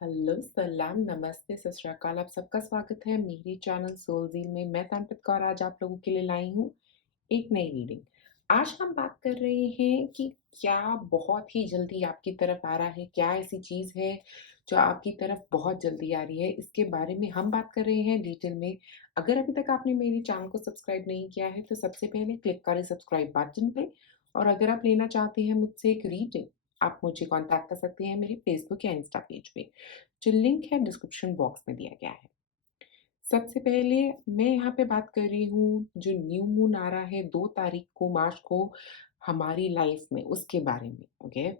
Hello, सलाम, नमस्ते, सत श्री अकाल। आप सबका स्वागत है मेरे चैनल सोलज़ील में। मैं तनप्रीत कौर आज आप लोगों के लिए लाई हूँ एक नई रीडिंग। आज हम बात कर रहे हैं कि क्या बहुत ही जल्दी आपकी तरफ आ रहा है, क्या ऐसी चीज़ है जो आपकी तरफ बहुत जल्दी आ रही है, इसके बारे में हम बात कर रहे हैं डिटेल में। अगर अभी तक आपने मेरे चैनल को सब्सक्राइब नहीं किया है, तो सबसे पहले क्लिक करें सब्सक्राइब बटन पे और अगर आप लेना चाहते हैं मुझसे एक रीडिंग, आप मुझे कॉन्टैक्ट कर सकते हैं मेरे फेसबुक या इंस्टा पेज पे, जो लिंक है डिस्क्रिप्शन बॉक्स में दिया गया है। सबसे पहले मैं यहाँ पे बात कर रही हूँ जो न्यू मून आ रहा है 2 तारीख को मार्च को हमारी लाइफ में उसके बारे में, ओके?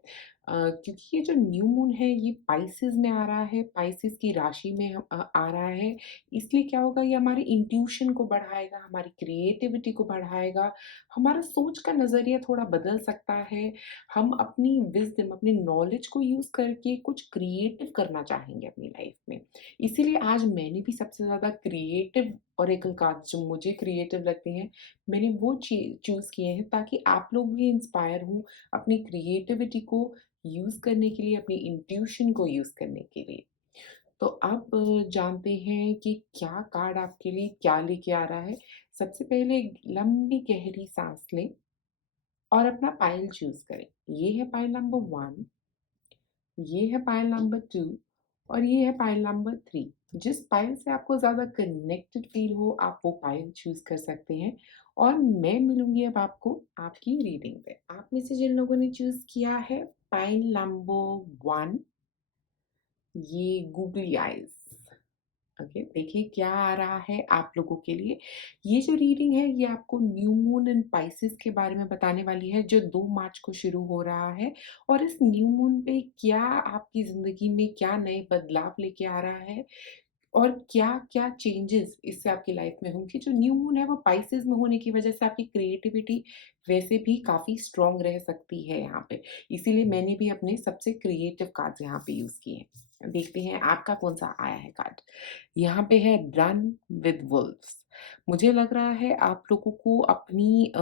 क्योंकि ये जो न्यू मून है ये पाइसेज़ में आ रहा है, पाइसेज़ की राशि में आ रहा है, इसलिए क्या होगा ये हमारी इंट्यूशन को बढ़ाएगा, हमारी क्रिएटिविटी को बढ़ाएगा, हमारा सोच का नज़रिया थोड़ा बदल सकता है। हम अपनी विज़डम, अपनी नॉलेज को यूज़ करके कुछ क्रिएटिव करना चाहेंगे अपनी लाइफ में। इसीलिए आज मैंने भी सबसे ज़्यादा क्रिएटिव ओरेकल कार्ड्स जो मुझे क्रिएटिव लगते हैं, मैंने वो चूज़ किए हैं ताकि आप लोग भी इंस्पायर हों अपनी क्रिएटिविटी को यूज़ करने के लिए, अपनी इंट्यूशन को यूज़ करने के लिए। तो अब जानते हैं कि क्या कार्ड आपके लिए क्या लेके आ रहा है। सबसे पहले एक लंबी गहरी साँस लें और अपना पाइल चूज़ करें। ये है पाइल नंबर 1, ये है पाइल नंबर 2 और ये है पाइल नंबर 3। जिस पाइल से आपको ज़्यादा कनेक्टेड फ़ील हो, आप वो पाइल चूज़ कर सकते हैं और मैं मिलूँगी अब आपको आपकी रीडिंग पे। आप में से जिन लोगों ने चूज़ किया है पाइल नंबर 1, ये गूगली आइज़। ओके, देखिए क्या आ रहा है आप लोगों के लिए। ये जो रीडिंग है ये आपको न्यू मून एंड पाइसेस के बारे में बताने वाली है जो 2 मार्च को शुरू हो रहा है और इस न्यू मून पे क्या आपकी ज़िंदगी में क्या नए बदलाव लेके आ रहा है और क्या-क्या चेंजेस इससे आपकी लाइफ में होंगे। जो न्यू मून है वो पाइसेस में होने की वजह से आपकी क्रिएटिविटी वैसे भी काफ़ी स्ट्रॉन्ग रह सकती है यहाँ पे। इसीलिए मैंने भी अपने सबसे क्रिएटिव कार्ड्स यहाँ पे यूज़ किए हैं। देखते हैं आपका कौन-सा आया है कार्ड। यहाँ पे है रन विद वुल्व्स। मुझे लग रहा है आप लोगों को अपनी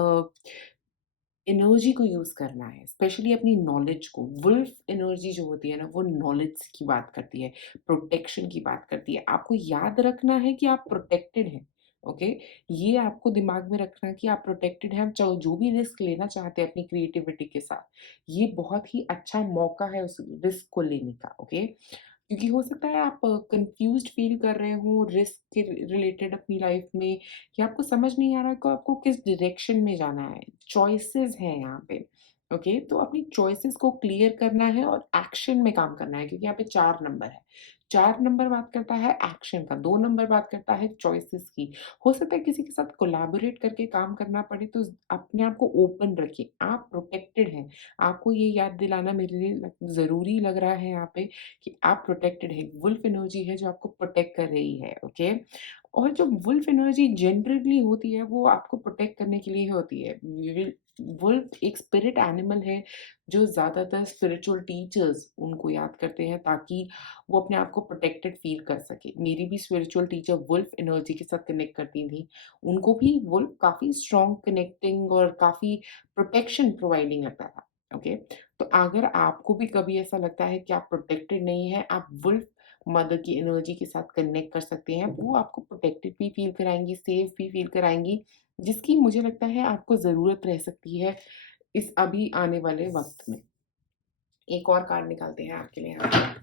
एनर्जी को यूज़ करना है, स्पेशली अपनी नॉलेज को। वुल्फ एनर्जी जो होती है ना, वो नॉलेज की बात करती है, प्रोटेक्शन की बात करती है। आपको याद रखना है कि आप प्रोटेक्टेड हैं, ओके? ये आपको दिमाग में रखना है कि आप प्रोटेक्टेड हैं, आप चाहो जो भी रिस्क लेना चाहते हैं अपनी क्रिएटिविटी के साथ, ये बहुत ही अच्छा मौका है उस रिस्क को लेने का, ओके? क्योंकि हो सकता है आप कन्फ्यूज़्ड फ़ील कर रहे हो रिस्क के रिलेटेड अपनी लाइफ़ में या आपको समझ नहीं आ रहा कि आपको किस डायरेक्शन में जाना है। चॉइसेस हैं यहाँ पे, ओके? तो अपनी चॉइसेस को क्लियर करना है और एक्शन में काम करना है क्योंकि यहाँ पे 4 नंबर है। 4 नंबर बात करता है एक्शन का, 2 नंबर बात करता है चॉइसेस की। हो सकता है किसी के साथ कोलैबोरेट करके काम करना पड़े तो अपने आप को ओपन रखिए, आप प्रोटेक्टेड हैं। आपको ये याद दिलाना मेरे लिए ज़रूरी लग रहा है यहाँ पे कि आप प्रोटेक्टेड हैं। वुल्फ एनर्जी है जो आपको प्रोटेक्ट कर रही है, ओके? और जो वुल्फ एनर्जी जनरली होती है वो आपको प्रोटेक्ट करने के लिए ही होती है। वुल्फ एक स्पिरिट एनिमल है जो ज़्यादातर स्पिरिचुअल टीचर्स उनको याद करते हैं ताकि वो अपने आप को प्रोटेक्टेड फ़ील कर सकें। मेरी भी स्पिरिचुअल टीचर वुल्फ एनर्जी के साथ कनेक्ट करती थीं। उनको भी वुल्फ काफ़ी स्ट्रॉन्ग कनेक्टिंग और काफ़ी प्रोटेक्शन प्रोवाइडिंग लगता था, ओके? तो अगर आपको भी कभी ऐसा लगता है कि आप प्रोटेक्टेड नहीं हैं, आप वुल्फ मदर की एनर्जी के साथ कनेक्ट कर सकते हैं। वो आपको प्रोटेक्टेड भी फ़ील कराएँगी, सेफ भी फ़ील कराएँगी, जिसकी मुझे लगता है आपको ज़रूरत रह सकती है इस अभी आने वाले वक़्त में। एक और कार्ड निकालते हैं आपके लिए यहाँ पे।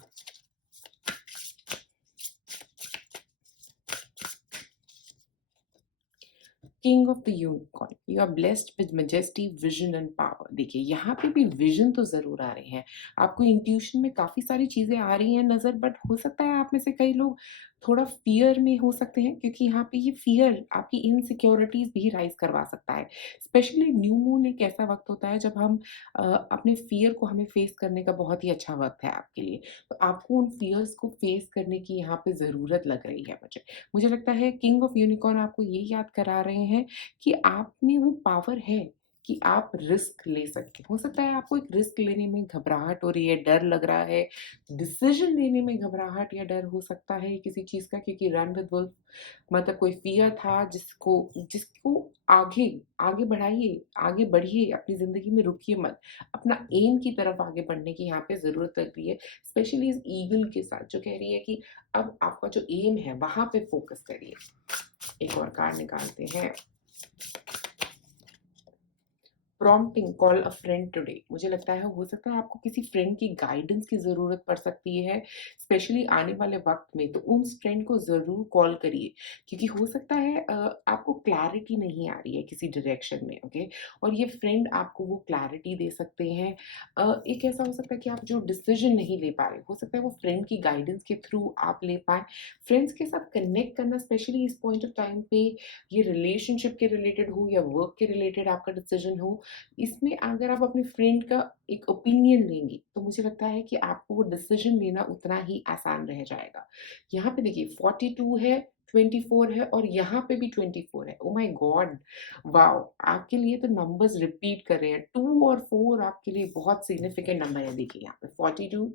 King of the unicorn, you are blessed with majesty, vision and power. देखिए यहाँ पे भी विजन तो ज़रूर आ रहे हैं। आपको इंट्यूशन में काफ़ी सारी चीज़ें आ रही हैं नज़र, बट हो सकता है आप में से कई लोग थोड़ा फ़ियर में हो सकते हैं क्योंकि यहाँ पे ये फ़ियर आपकी इनसिक्योरिटीज़ भी राइज़ करवा सकता है। स्पेशली न्यू मून एक ऐसा वक़्त होता है जब हम अपने फ़ियर को हमें फ़ेस करने का बहुत ही अच्छा वक़्त है आपके लिए। तो आपको उन फ़ियर्स को फ़ेस करने की यहाँ पे ज़रूरत लग रही है मुझे। मुझे लगता है किंग ऑफ यूनिकॉर्न आपको ये याद करा रहे हैं कि आप में वो पावर है। कि आप रिस्क ले सकते हैं। हो सकता है आपको एक रिस्क लेने में घबराहट हो रही है, डर लग रहा है, डिसीज़न लेने में घबराहट या डर हो सकता है किसी चीज़ का, क्योंकि रन विद वुल्फ मतलब कोई फ़ियर था जिसको जिसको आगे आगे बढ़ाइए, आगे बढ़िए, अपनी ज़िंदगी में रुकिए मत। अपना एम की तरफ आगे बढ़ने की यहाँ पे ज़रूरत लग रही है, स्पेशली इस ईगल के साथ जो कह रही है कि अब आपका जो एम है वहाँ पे फ़ोकस करिए। एक और कार्ड निकालते हैं। प्रॉम्प्टिंग कॉल अ फ्रेंड टुडे। मुझे लगता है हो सकता है आपको किसी फ्रेंड की गाइडेंस की ज़रूरत पड़ सकती है, स्पेशली आने वाले वक़्त में, तो उस फ्रेंड को ज़रूर कॉल करिए, क्योंकि हो सकता है आपको क्लैरिटी नहीं आ रही है किसी डायरेक्शन में, ओके? और ये फ्रेंड आपको वो क्लैरिटी दे सकते हैं। एक ऐसा हो सकता है कि आप जो डिसीज़न नहीं ले पा रहे, हो सकता है वो फ्रेंड की गाइडेंस के थ्रू आप ले पाएँ। फ्रेंड्स के साथ कनेक्ट करना स्पेशली इस पॉइंट ऑफ टाइम पे, ये रिलेशनशिप के रिलेटेड हो या वर्क के रिलेटेड आपका डिसीज़न हो, इसमें अगर आप अपने फ्रेंड का एक ओपिनियन लेंगे, तो मुझे लगता है कि आपको वो डिसीज़न लेना उतना ही आसान रह जाएगा। यहाँ पे देखिए 42 है, 24 है और यहाँ पे भी 24 है। ओह माय गॉड! वॉव! आपके लिए तो नंबर्स रिपीट कर रहे हैं। 2 और 4 आपके लिए बहुत सिग्निफिकेंट नंबर है, देखिए यहाँ पे 42,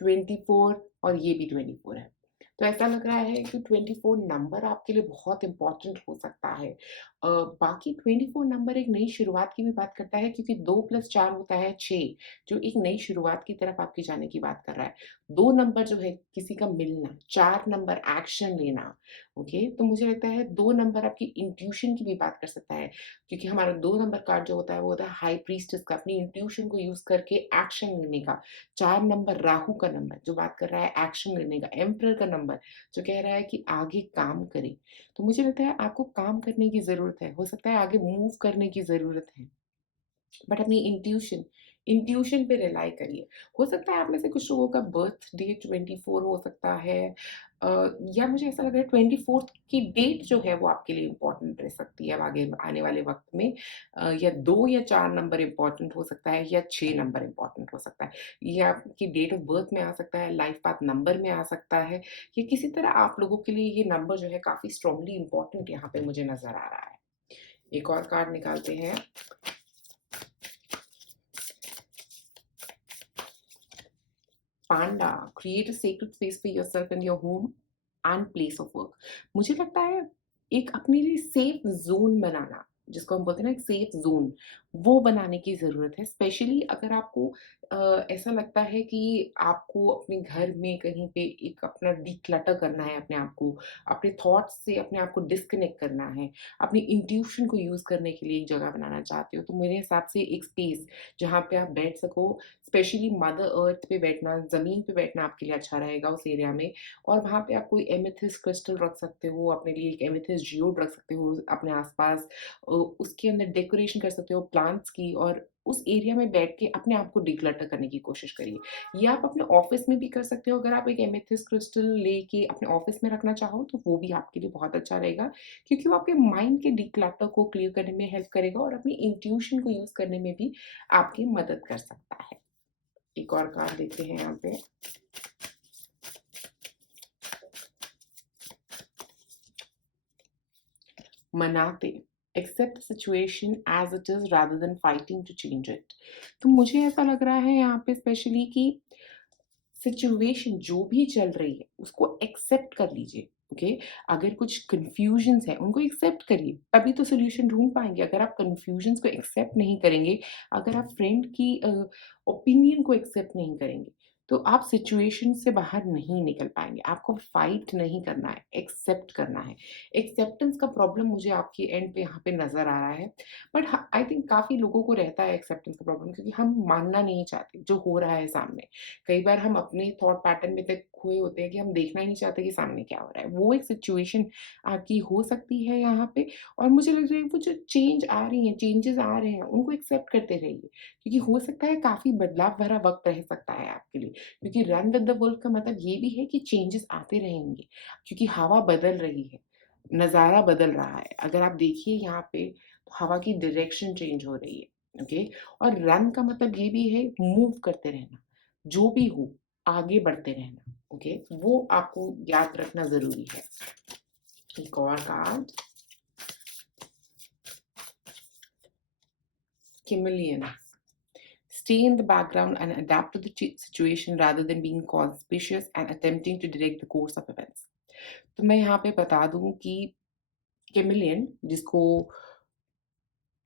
24 और ये भी 24 है। तो ऐसा लग रहा है कि 24 नंबर आपके लिए बहुत इम्पोर्टेंट हो सकता है। बाकी 24 नंबर एक नई शुरुआत की भी बात करता है, क्योंकि 2 प्लस 4 होता है 6, जो एक नई शुरुआत की तरफ आपके जाने की बात कर रहा है। 2 नंबर जो है किसी का मिलना, 4 नंबर एक्शन लेना, ओके? तो मुझे लगता है 2 नंबर आपकी इंट्यूशन की भी बात कर सकता है, क्योंकि हमारा 2 नंबर कार्ड जो होता है वो होता है हाई प्रीस्टेस का, अपनी इंट्यूशन को यूज़ करके एक्शन लेने का। 4 नंबर राहु का नंबर जो बात कर रहा है एक्शन लेने का, एम्परर का नंबर जो कह रहा है कि आगे काम करें। तो मुझे लगता है आपको काम करने की ज़रूरत है, हो सकता है आगे मूव करने की ज़रूरत है। बट अपनी इंट्यूशन पे रिलाई करिए। हो सकता है आप में से कुछ लोगों का बर्थ डे 24 हो सकता है, या मुझे ऐसा लग रहा है 24th की डेट जो है वो आपके लिए इम्पोर्टेंट रह सकती है अब आगे आने वाले वक़्त में। या 2 या 4 नंबर इम्पोर्टेंट हो सकता है या 6 नंबर इम्पोर्टेंट हो सकता है। ये आपकी डेट ऑफ बर्थ में आ सकता है, लाइफ पाथ नंबर में आ सकता है, या किसी तरह आप लोगों के लिए ये नंबर जो है काफ़ी स्ट्रांगली इम्पोर्टेंट यहाँ पे मुझे नज़र आ रहा है। एक और कार्ड निकालते हैं। Panda, create a sacred space for yourself in your home and place of work. मुझे लगता है एक अपने लिए सेफ ज़ोन बनाना, जिसको हम बोलते हैं ना एक सेफ ज़ोन, वो बनाने की ज़रूरत है। स्पेशली अगर आपको ऐसा लगता है कि आपको अपने घर में कहीं पे एक अपना डिक्लटर करना है अपने आप को, अपने थॉट्स से अपने आप को डिस्कनेक्ट करना है, अपनी इंट्यूशन को यूज़ करने के लिए एक जगह बनाना चाहते हो, तो मेरे हिसाब से एक स्पेस जहाँ पे आप बैठ सको, स्पेशली मदर अर्थ पे बैठना, ज़मीन पे बैठना आपके लिए अच्छा रहेगा उस एरिया में। और वहाँ पे आप कोई एमेथिस्ट क्रिस्टल रख सकते हो, अपने लिए एक एमेथिस्ट जियोड रख सकते हो अपने आस-पास। उसके अंदर डेकोरेशन कर सकते हो प्लांट्स की, और उस एरिया में बैठ के अपने आप को डिक्लटर करने की कोशिश करिए। ये आप अपने ऑफ़िस में भी कर सकते हो, अगर आप एक एमेथिस्ट क्रिस्टल लेके अपने ऑफ़िस में रखना चाहो तो वो भी आपके लिए बहुत अच्छा रहेगा, क्योंकि वो आपके माइंड के डिक्लटर को क्लियर करने में हेल्प करेगा और अपनी इंट्यूशन को यूज़ करने में भी आपकी मदद कर सकता है। एक और कार्ड देखते हैं यहाँ पे। मनाते, accept the situation as it is rather than fighting to change it. तो मुझे ऐसा लग रहा है यहाँ पे स्पेशली कि सिचुएशन जो भी चल रही है उसको एक्सेप्ट कर लीजिए, ओके? अगर कुछ कन्फ्यूजन्स है उनको एक्सेप्ट करिए, तभी तो सॉल्यूशन ढूँढ पाएँगे। अगर आप कन्फ्यूजन्स को एक्सेप्ट नहीं करेंगे, अगर आप फ्रेंड की ओपिनियन को एक्सेप्ट नहीं करेंगे, तो आप सिचुएशन से बाहर नहीं निकल पाएँगे। आपको फाइट नहीं करना है, एक्सेप्ट करना है। एक्सेप्टेंस का प्रॉब्लम मुझे आपके एंड पे यहाँ पे नज़र आ रहा है। बट ह आई थिंक काफ़ी लोगों को रहता है एक्सेप्टेंस का प्रॉब्लम, क्योंकि हम मानना नहीं चाहते जो हो रहा है सामने। कई बार हम अपने थॉट पैटर्न में तक खोए होते हैं कि हम देखना ही नहीं चाहते कि सामने क्या हो रहा है। वो एक सिचुएशन आपकी हो सकती है यहाँ पे, और मुझे लग रहा है वो जो चेंज आ रही है, चेंजेज़ आ रहे हैं, उनको एक्सेप्ट करते रहिए, क्योंकि हो सकता है काफ़ी बदलाव भरा वक़्त रह सकता है आपके लिए। क्योंकि रन विद द वर्ल्ड का मतलब ये भी है कि चेंजेज़ आते रहेंगे, क्योंकि हवा बदल रही है, नज़ारा बदल रहा है। अगर आप देखिए यहाँ पे, तो हवा की डायरेक्शन चेंज हो रही है, ओके? और रन का मतलब ये भी है मूव करते रहना। जो भी हो, आगे बढ़ते रहना, ओके? वो आपको याद रखना ज़रूरी है। एक और card. chameleon. Stay in the background and adapt to the situation rather than being conspicuous and attempting to direct the course of events. तो मैं यहाँ पे बता दूँ कि chameleon, जिसको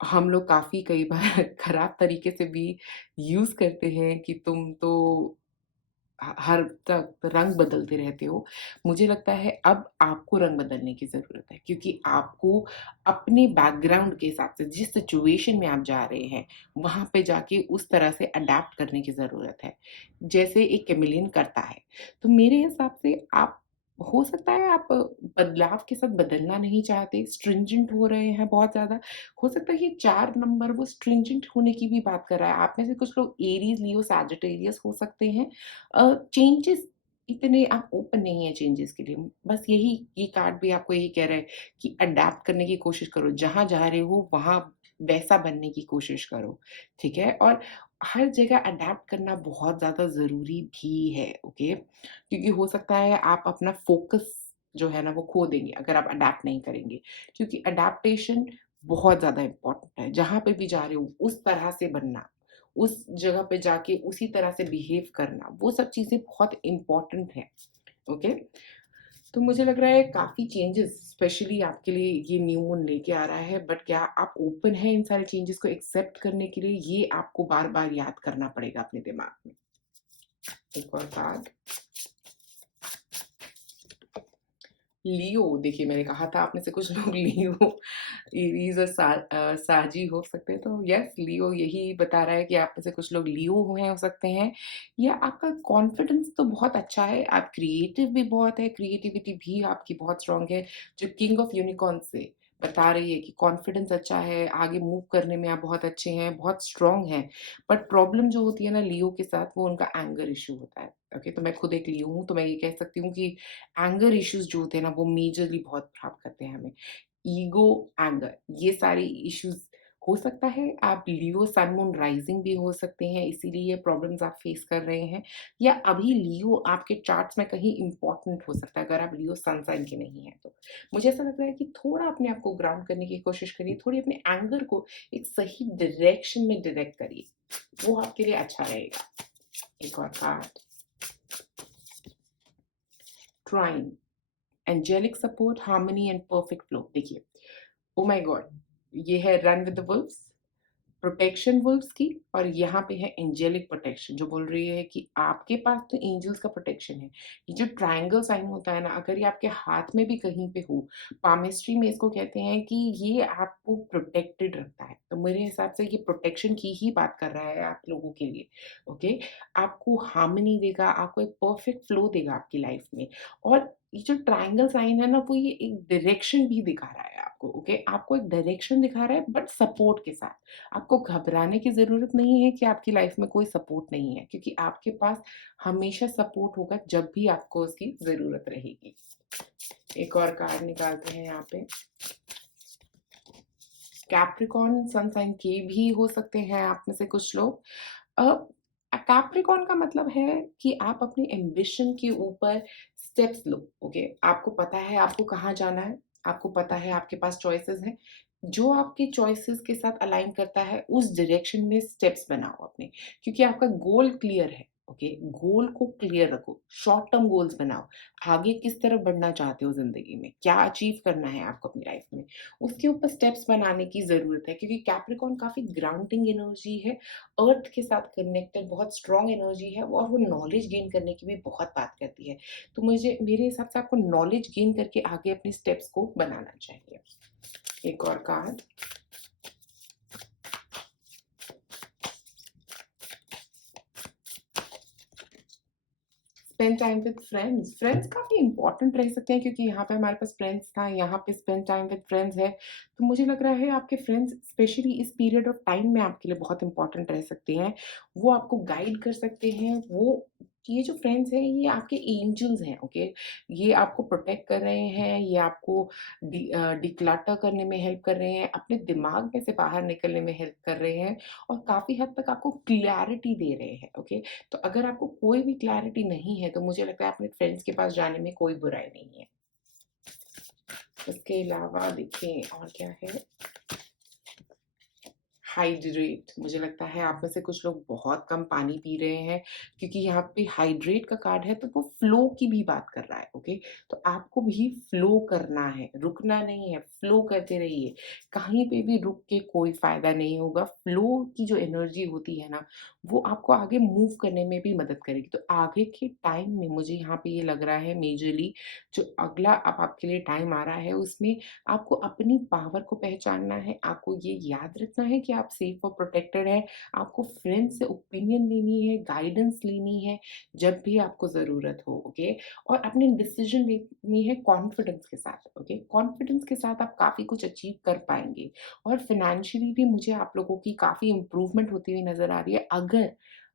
हम लोग काफ़ी कई बार खराब तरीके से भी यूज़ करते हैं कि तुम तो हर तक रंग बदलते रहते हो। मुझे लगता है अब आपको रंग बदलने की ज़रूरत है, क्योंकि आपको अपने बैकग्राउंड के हिसाब से जिस सिचुएशन में आप जा रहे हैं, वहाँ पे जाके उस तरह से अडैप्ट करने की ज़रूरत है, जैसे एक कैमेलियन करता है। तो मेरे हिसाब से आप, हो सकता है आप बदलाव के साथ बदलना नहीं चाहते, स्ट्रिंजेंट हो रहे हैं बहुत ज़्यादा। हो सकता है ये 4 नंबर वो स्ट्रिंजेंट होने की भी बात कर रहा है। आप में से कुछ लोग एरीज़, लियो, सैजिटेरियस हो सकते हैं। चेंजेस, इतने आप ओपन नहीं है चेंजेस के लिए। बस यही, ये कार्ड भी आपको यही कह रहा है कि अडैप्ट करने की कोशिश करो। जहाँ जा रहे हो वहाँ वैसा बनने की कोशिश करो, ठीक है? और हर जगह अडैप्ट करना बहुत ज़्यादा ज़रूरी भी है, ओके? क्योंकि हो सकता है आप अपना फ़ोकस जो है ना वो खो देंगे अगर आप अडैप्ट नहीं करेंगे। क्योंकि अडैप्टेशन बहुत ज़्यादा इम्पोर्टेंट है। जहाँ पे भी जा रहे हो उस तरह से बनना, उस जगह पे जाके उसी तरह से बिहेव करना, वो सब चीज़ें बहुत इम्पोर्टेंट हैं, ओके? तो मुझे लग रहा है काफ़ी चेंजेस स्पेशली आपके लिए ये न्यू मून लेके आ रहा है, बट क्या आप ओपन हैं इन सारे चेंजेस को एक्सेप्ट करने के लिए? ये आपको बार-बार याद करना पड़ेगा अपने दिमाग में। एक और कार्ड, लियो। देखिए, मैंने कहा था आप में से कुछ लोग लियो, एरीज़ और साजी हो सकते हैं, तो यस, लियो यही बता रहा है कि आप में से कुछ लोग लियो हुए हो सकते हैं, या आपका कॉन्फिडेंस तो बहुत अच्छा है, आप क्रिएटिव भी बहुत है, क्रिएटिविटी भी आपकी बहुत स्ट्रॉन्ग है, जो किंग ऑफ यूनिकॉर्न से बता रही है कि कॉन्फिडेंस अच्छा है, आगे मूव करने में आप बहुत अच्छे हैं, बहुत स्ट्रॉन्ग हैं। बट प्रॉब्लम जो होती है ना लियो के साथ, वो उनका एंगर इश्यू होता है, ओके? तो मैं खुद एक लियो हूँ, तो मैं ये कह सकती हूँ कि एंगर इश्यूज़ जो होते हैं ना, वो मेजरली बहुत खराब करते हैं हमें। ईगो, एंगर, ये सारे इश्यूज़ हो सकता है आप लियो सन मून राइज़िंग भी हो सकते हैं, इसीलिए ये प्रॉब्लम्स आप फेस कर रहे हैं, या अभी लियो आपके चार्ट्स में कहीं इम्पोर्टेंट हो सकता है, अगर आप लियो सन साइन के नहीं हैं तो। मुझे ऐसा लग रहा है कि थोड़ा अपने आप को ग्राउंड करने की कोशिश करिए, थोड़ी अपने एंगर को एक सही डायरेक्शन में डायरेक्ट करिए, वो आपके लिए अच्छा रहेगा। एक और card, trine, angelic support, harmony and perfect flow. देखिए, ओह माय गॉड! ये है run with the wolves, protection wolves की, और यहाँ पे है एंजेलिक प्रोटेक्शन, जो बोल रही है कि आपके पास तो एंजल्स का प्रोटेक्शन है। ये जो ट्रायंगल साइन होता है ना, अगर ये आपके हाथ में भी कहीं पे हो, पामिस्ट्री में इसको कहते हैं कि ये आपको प्रोटेक्टेड रखता है। तो मेरे हिसाब से ये प्रोटेक्शन की ही बात कर रहा है आप लोगों के लिए, ओके? आपको हार्मनी देगा, आपको एक परफेक्ट फ्लो देगा आपकी लाइफ में, और ये जो ट्रायंगल साइन है ना, वो ये एक डायरेक्शन भी दिखा रहा है आपको, ओके? आपको एक डायरेक्शन दिखा रहा है बट सपोर्ट के साथ। आपको घबराने की ज़रूरत नहीं है कि आपकी लाइफ में कोई सपोर्ट नहीं है, क्योंकि आपके पास हमेशा सपोर्ट होगा जब भी आपको उसकी ज़रूरत रहेगी। एक और कार्ड निकालते हैं यहाँ पे। कैप्रिकॉर्न सन साइन के भी हो सकते हैं आप में से कुछ लोग। कैप्रिकॉर्न का मतलब है कि आप अपने एम्बिशन के ऊपर स्टेप्स लो, ओके? आपको पता है आपको कहाँ जाना है, आपको पता है आपके पास चॉइसेस हैं। जो आपके चॉइसेस के साथ अलाइन करता है, उस डायरेक्शन में स्टेप्स बनाओ अपने, क्योंकि आपका गोल क्लियर है, ओके? गोल को क्लियर रखो, शॉर्ट टर्म गोल्स बनाओ। आगे किस तरफ बढ़ना चाहते हो ज़िंदगी में, क्या अचीव करना है आपको अपनी लाइफ में, उसके ऊपर स्टेप्स बनाने की ज़रूरत है, क्योंकि कैप्रिकॉर्न काफ़ी ग्राउंडिंग एनर्जी है, अर्थ के साथ कनेक्टेड बहुत स्ट्रॉन्ग एनर्जी है, और वो नॉलेज गेन करने की भी बहुत बात करती है। तो मुझे, मेरे हिसाब से आपको नॉलेज गेन करके आगे अपने स्टेप्स को बनाना चाहिए। एक और card, spend time with friends. Friends काफ़ी इंपॉर्टेंट रह सकते हैं, क्योंकि यहाँ पे हमारे पास फ्रेंड्स था, यहाँ पे स्पेंड टाइम विद फ्रेंड्स है। तो मुझे लग रहा है आपके फ्रेंड्स स्पेशली इस पीरियड ऑफ टाइम में आपके लिए बहुत इंपॉर्टेंट रह सकते हैं। वो आपको गाइड कर सकते हैं, वो, ये जो फ्रेंड्स हैं ये आपके एंजल्स हैं, ओके? ये आपको प्रोटेक्ट कर रहे हैं, ये आपको डिक्लटर करने में हेल्प कर रहे हैं, अपने दिमाग में से बाहर निकलने में हेल्प कर रहे हैं, और काफ़ी हद तक आपको क्लैरिटी दे रहे हैं, ओके? तो अगर आपको कोई भी क्लैरिटी नहीं है, तो मुझे लगता है अपने फ्रेंड्स के पास जाने में कोई बुराई नहीं है। इसके अलावा देखिए और क्या है? हाइड्रेट, मुझे लगता है आप में से कुछ लोग बहुत कम पानी पी रहे हैं, क्योंकि यहाँ पे हाइड्रेट का कार्ड है तो वो फ्लो की भी बात कर रहा है, ओके? तो आपको भी फ्लो करना है, रुकना नहीं है, फ्लो करते रहिए। कहीं पे भी रुक के कोई फ़ायदा नहीं होगा। फ्लो की जो एनर्जी होती है ना, वो आपको आगे मूव करने में भी मदद करेगी। तो आगे के टाइम में मुझे यहाँ पे ये लग रहा है मेजरली जो अगला अब आपके लिए टाइम आ रहा है, उसमें आपको अपनी पावर को पहचानना है, आपको ये याद रखना है कि आप सेफ और प्रोटेक्टेड हैं, आपको फ्रेंड्स से ओपिनियन लेनी है, गाइडेंस लेनी है, जब भी आपको ज़रूरत हो, ओके? और अपनी डिसीज़न लेनी है कॉन्फिडेंस के साथ, ओके? कॉन्फिडेंस के साथ आप काफ़ी कुछ अचीव कर पाएँगे और फाइनेंशियली भी मुझे आप लोगों की काफ़ी इम्प्रूवमेंट होती हुई नज़र आ रही है, अगर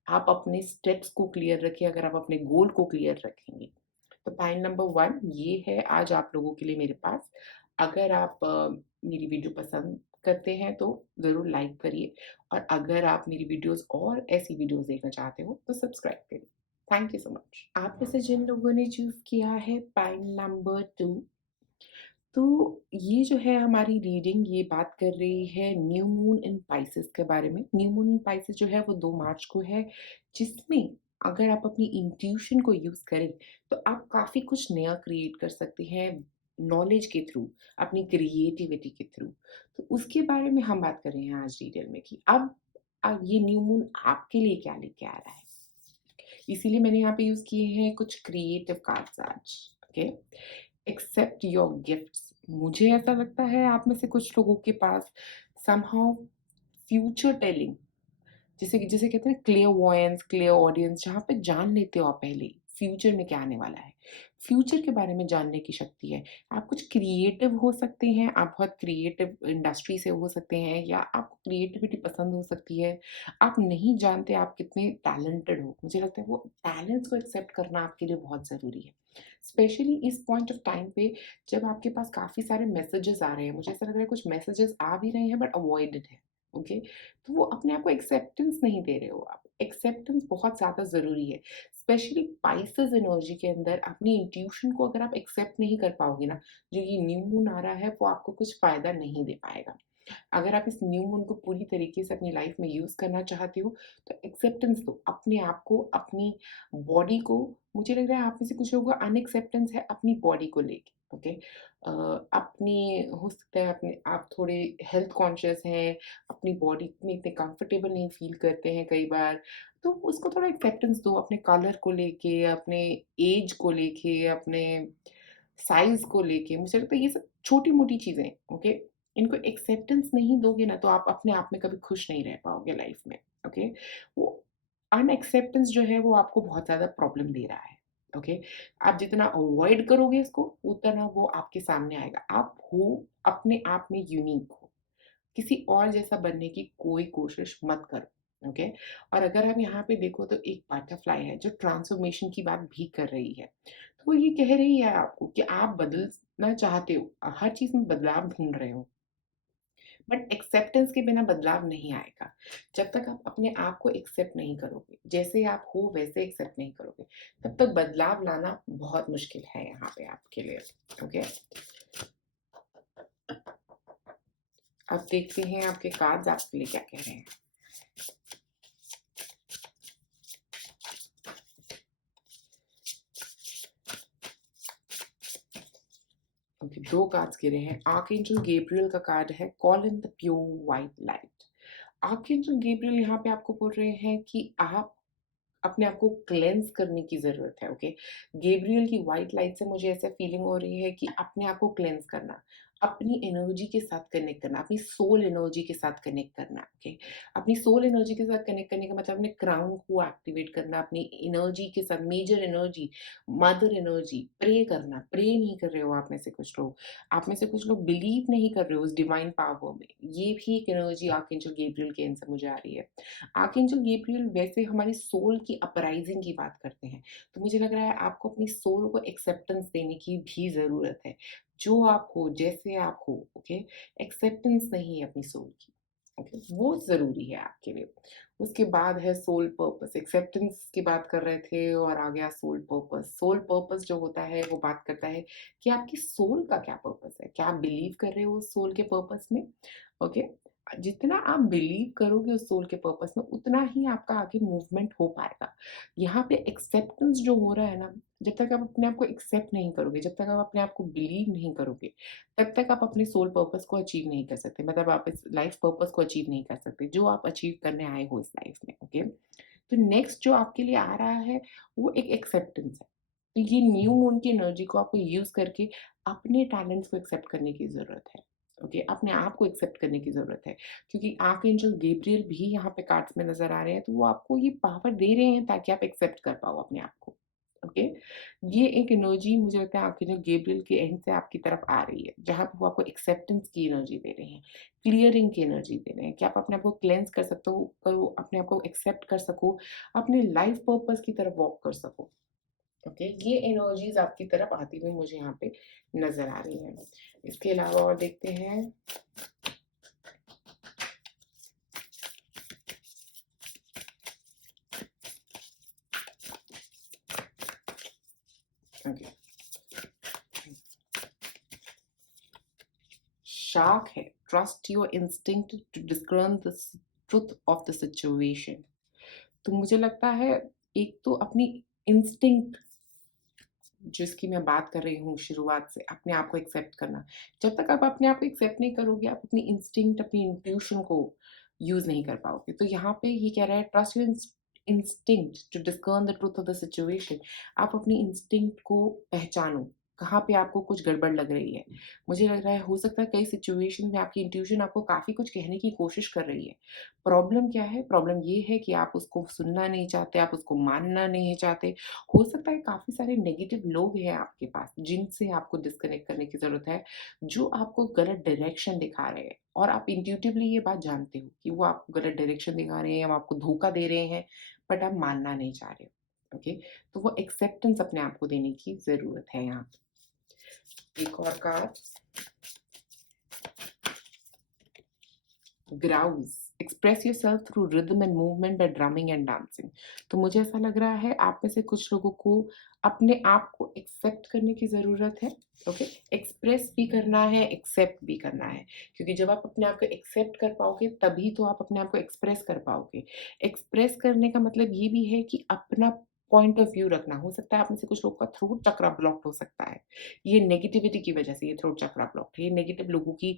आप अपने स्टेप्स को क्लियर रखें, अगर आप अपने गोल को क्लियर रखेंगे। तो पॉइंट नंबर 1 ये है आज आप लोगों के लिए मेरे पास। अगर आप मेरी वीडियो पसंद करते हैं तो ज़रूर लाइक करिए और अगर आप मेरी वीडियोज़ और ऐसी वीडियोज़ देखना चाहते हो तो सब्सक्राइब करिए। Thank you so much. आप में से जिन लोगों ने चूज़ किया है पॉइंट नंबर 2, तो ये जो है हमारी रीडिंग ये बात कर रही है न्यू मून इन पाइसेस के बारे में। न्यू मून इन पाइसेस जो है वो 2 मार्च को है, जिसमें अगर आप अपनी इंट्यूशन को यूज़ करें, तो आप काफ़ी कुछ नया क्रिएट कर सकते हैं नॉलेज के थ्रू, अपनी क्रिएटिविटी के थ्रू। तो उसके बारे में हम बात कर रहे हैं आज डिटेल में कि अब ये न्यू मून आपके लिए क्या लेके आ रहा है। इसीलिए मैंने यहाँ पे यूज़ किए हैं कुछ क्रिएटिव कार्ड्स आज, ओके? Accept your gifts. मुझे ऐसा लगता है आप में से कुछ लोगों के पास समहाउ फ्यूचर टेलिंग, जिसे जिसे कहते हैं क्लेयरवॉयंस, क्लेयरऑडियंस, जहाँ पे जान लेते हो आप पहले ही, फ्यूचर में क्या आने वाला है। फ्यूचर के बारे में जानने की शक्ति है। आप कुछ क्रिएटिव हो सकते हैं, आप बहुत क्रिएटिव इंडस्ट्री से हो सकते हैं या आपको क्रिएटिविटी पसंद हो सकती है। आप नहीं जानते आप कितने टैलेंटेड हो। मुझे लगता है वो टैलेंट्स को एक्सेप्ट करना आपके लिए बहुत ज़रूरी है। स्पेशली इस पॉइंट ऑफ टाइम पे जब आपके पास काफ़ी सारे मैसेजेस आ रहे हैं। मुझे ऐसा लग रहा है कुछ मैसेजेस आ भी रहे हैं बट अवॉइडेड है, ओके? तो वो अपने आप को एक्सेप्टेंस नहीं दे रहे हो आप। एक्सेप्टेंस बहुत ज़्यादा ज़रूरी है। स्पेशली पाइसेस एनर्जी के अंदर अपनी इंट्यूशन को अगर आप एक्सेप्ट नहीं कर पाओगे ना, जो ये न्यू मून आ रहा है वो आपको कुछ फ़ायदा नहीं दे पाएगा। अगर आप इस न्यू मून को पूरी तरीके से अपनी लाइफ में यूज़ करना चाहते हो, तो एक्सेप्टेंस दो। अपने आप को, अपनी बॉडी को। मुझे लग रहा है आप में से कुछ लोगों को अनएक्सेप्टेंस है अपनी बॉडी को लेके, ओके? अपनी हो सकता है अपने आप थोड़े हेल्थ कॉन्शियस हैं, अपनी बॉडी में इतने कंफर्टेबल नहीं फ़ील करते हैं कई बार, तो उसको थोड़ा एक्सेप्टेंस दो अपने कलर को लेके, अपने ऐज को लेके, अपने साइज़ को लेके। मुझे लगता है ये सब छोटी-मोटी चीज़ें हैं, ओके? इनको एक्सेप्टेंस नहीं दोगे ना तो आप अपने आप में कभी खुश नहीं रह पाओगे लाइफ़ में, ओके? वो अनएक्सेप्टेंस जो है वो आपको बहुत ज़्यादा प्रॉब्लम दे रहा है, ओके? आप जितना अवॉइड करोगे इसको, उतना वो आपके सामने आएगा। आप हो, अपने आप में यूनिक हो। किसी और जैसा बनने की कोई कोशिश मत करो, ओके? और अगर आप यहाँ पे देखो तो एक बटरफ्लाई है जो ट्रांसफॉर्मेशन की बात भी कर रही है। तो वो ये कह रही है आपको कि आप बदलना चाहते हो, हर चीज़ में बदलाव ढूँढ रहे हो, बट एक्सेप्टेंस के बिना बदलाव नहीं आएगा। जब तक आप अपने आप को एक्सेप्ट नहीं करोगे, जैसे आप हो वैसे एक्सेप्ट नहीं करोगे, तब तक बदलाव लाना बहुत मुश्किल है यहाँ पे आपके लिए, ओके? अब देखते हैं आपके कार्ड्स आपके लिए क्या कह रहे हैं। ओके, 2 कार्ड्स गिरे हैं। आर्कएंजल गैब्रियल का कार्ड है call in the pure white light. Archangel Gabriel यहाँ पे आपको बोल रहे हैं कि आप अपने आप को क्लेंज़ करने की ज़रूरत है, ओके? गैब्रियल की व्हाइट लाइट से मुझे ऐसा फीलिंग हो रही है कि अपने आप को क्लेंज़ करना, अपनी एनर्जी के साथ कनेक्ट करना, अपनी सोल एनर्जी के साथ कनेक्ट करना, ओके? अपनी सोल एनर्जी के साथ कनेक्ट करने का मतलब अपने क्राउन को एक्टिवेट करना, अपनी एनर्जी के साथ major energy, mother energy, pray करना। प्रे नहीं कर रहे हो आप में से कुछ लोग। आप में से कुछ लोग बिलीव नहीं कर रहे हो उस डिवाइन पावर में। ये भी एक एनर्जी आर्कएंजल गैब्रियल के एंड से मुझे आ रही है। आर्कएंजल गैब्रियल वैसे हमारी सोल की अपराइजिंग की बात करते हैं, तो मुझे लग रहा है आपको अपनी सोल को एक्सेप्टेंस देने की भी ज़रूरत है। जो आप हो, जैसे आप हो, ओके? एक्सेप्टेंस नहीं है अपनी सोल की, ओके? वो ज़रूरी है आपके लिए। उसके बाद है सोल पर्पस। एक्सेप्टेंस की बात कर रहे थे और आ गया सोल पर्पस। सोल पर्पस जो होता है वो बात करता है कि आपकी सोल का क्या पर्पस है? क्या आप बिलीव कर रहे हो उस सोल के पर्पस में? ओके? जितना आप बिलीव करोगे उस सोल के पर्पस में, उतना ही आपका आगे मूवमेंट हो पाएगा। यहाँ पे एक्सेप्टेंस जो हो रहा है ना, जब तक आप अपने आप को एक्सेप्ट नहीं करोगे, जब तक आप अपने आप को बिलीव नहीं करोगे, तब तक आप अपने सोल पर्पस को अचीव नहीं कर सकते। मतलब आप इस लाइफ पर्पस को अचीव नहीं कर सकते, जो आप अचीव करने आए हो इस लाइफ में, ओके? तो नेक्स्ट जो आपके लिए आ रहा है, वो एक एक्सेप्टेंस है। तो ये न्यू मून की एनर्जी को आपको यूज़ करके अपने टैलेंट्स को एक्सेप्ट करने की ज़रूरत है, ओके? अपने आप को एक्सेप्ट करने की ज़रूरत है, क्योंकि आर्कएंजल गैब्रियल भी यहाँ पे कार्ड्स में नज़र आ रहे हैं, तो वो आपको ये पावर दे रहे हैं ताकि आप एक्सेप्ट कर पाओ अपने आप को, ओके? ये एक एनर्जी मुझे लगता है आर्कएंजल गैब्रियल के एंड से आपकी तरफ आ रही है, जहाँ पे वो आपको एक्सेप्टेंस की एनर्जी दे रहे हैं, क्लियरिंग की एनर्जी दे रहे हैं कि आप अपने आप को क्लेंज़ कर सकते हो, करो, अपने आप को एक्सेप्ट कर सको, अपने लाइफ पर्पस की तरफ वॉक कर सको। ओके, ये एनर्जीज आपकी तरफ आती हुई मुझे यहाँ पे नजर आ रही हैं। इसके अलावा और देखते हैं। ओके, शार्क है, trust your instinct to discern the truth of the situation. तो मुझे लगता है, एक तो अपनी इंस्टिंक्ट जिसकी मैं बात कर रही हूँ शुरुआत से, अपने आप को एक्सेप्ट करना। जब तक आप अपने आप को एक्सेप्ट नहीं करोगे, आप अपनी इंस्टिंक्ट, अपनी इंट्यूशन को यूज़ नहीं कर पाओगे। तो यहाँ पे ये कह रहा है, trust your instinct to discern the truth of the situation. आप अपनी इंस्टिंक्ट को पहचानो, कहाँ पे आपको कुछ गड़बड़ लग रही है। मुझे लग रहा है हो सकता है कई सिचुएशन में आपकी इंट्यूशन आपको काफ़ी कुछ कहने की कोशिश कर रही है। प्रॉब्लम क्या है? प्रॉब्लम ये है कि आप उसको सुनना नहीं चाहते, आप उसको मानना नहीं चाहते। हो सकता है काफ़ी सारे नेगेटिव लोग हैं आपके पास, जिनसे आपको डिस्कनेक्ट करने की ज़रूरत है, जो आपको गलत डायरेक्शन दिखा रहे हैं, और आप इंट्यूटिवली ये बात जानते हो कि वो आपको गलत डायरेक्शन दिखा रहे हैं या वो आपको धोखा दे रहे हैं, बट आप मानना नहीं चाह रहे हो, ओके? तो वो एक्सेप्टेंस अपने आप को देने की ज़रूरत है यहाँ पे। एक और card, grouse, express yourself through rhythm and movement by drumming and dancing. तो मुझे ऐसा लग रहा है आप में से कुछ लोगों को अपने आप को एक्सेप्ट करने की ज़रूरत है, ओके? एक्सप्रेस भी करना है, एक्सेप्ट भी करना है, क्योंकि जब आप अपने आप को एक्सेप्ट कर पाओगे, तभी तो आप अपने आप को एक्सप्रेस कर पाओगे। एक्सप्रेस करने का मतलब ये भी है कि अपना पॉइंट ऑफ व्यू रखना। हो सकता है आप में से कुछ लोगों का थ्रोट चक्रा ब्लॉक्ड हो सकता है। ये नेगेटिविटी की वजह से ये थ्रोट चक्रा ब्लॉक्ड है। ये नेगेटिव लोगों की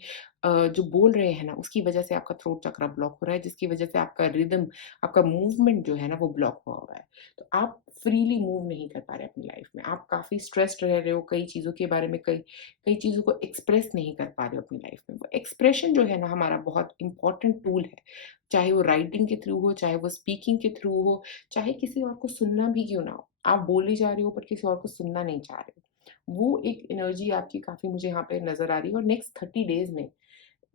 जो बोल रहे हैं ना, उसकी वजह से आपका थ्रोट चक्रा ब्लॉक हो रहा है, जिसकी वजह से आपका रिदम, आपका मूवमेंट जो है ना, वो ब्लॉक हुआ हुआ है। तो आप फ्रीली मूव नहीं कर पा रहे अपनी लाइफ में। आप काफ़ी स्ट्रेस्ड रह रहे हो, कई चीज़ों के बारे में, कई कई चीज़ों को एक्सप्रेस नहीं कर पा रहे हो अपनी लाइफ में। वो एक्सप्रेशन जो है ना, हमारा बहुत इम्पोर्टेंट टूल है। चाहे वो राइटिंग के थ्रू हो, चाहे वो स्पीकिंग के थ्रू हो, चाहे किसी और को सुनना भी क्यों ना हो। आप बोल ही जा रहे हो, बट किसी और को सुनना नहीं चाह रहे हो। वो एक एनर्जी आपकी काफ़ी मुझे यहाँ पे नज़र आ रही है, और नेक्स्ट 30 डेज़ में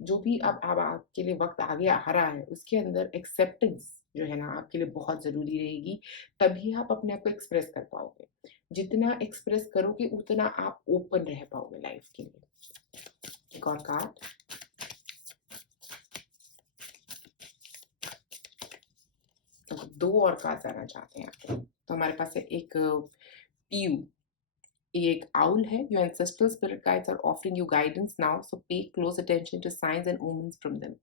जो भी अब आपके लिए वक़्त आगे आ रहा है, उसके अंदर एक्सेप्टेंस जो है ना, आपके लिए बहुत ज़रूरी रहेगी, तभी आप अपने आप को एक्सप्रेस कर पाओगे। जितना एक्सप्रेस करोगे, उतना आप ओपन रह पाओगे लाइफ़ के लिए। एक और कार्ड, तो 2 और कार्ड्स आना चाहते हैं यहाँ पे। तो हमारे पास है एक पीयू। ये एक आउल है। Your ancestral spirit guides are offering you guidance now, so pay close attention to signs and omens from them.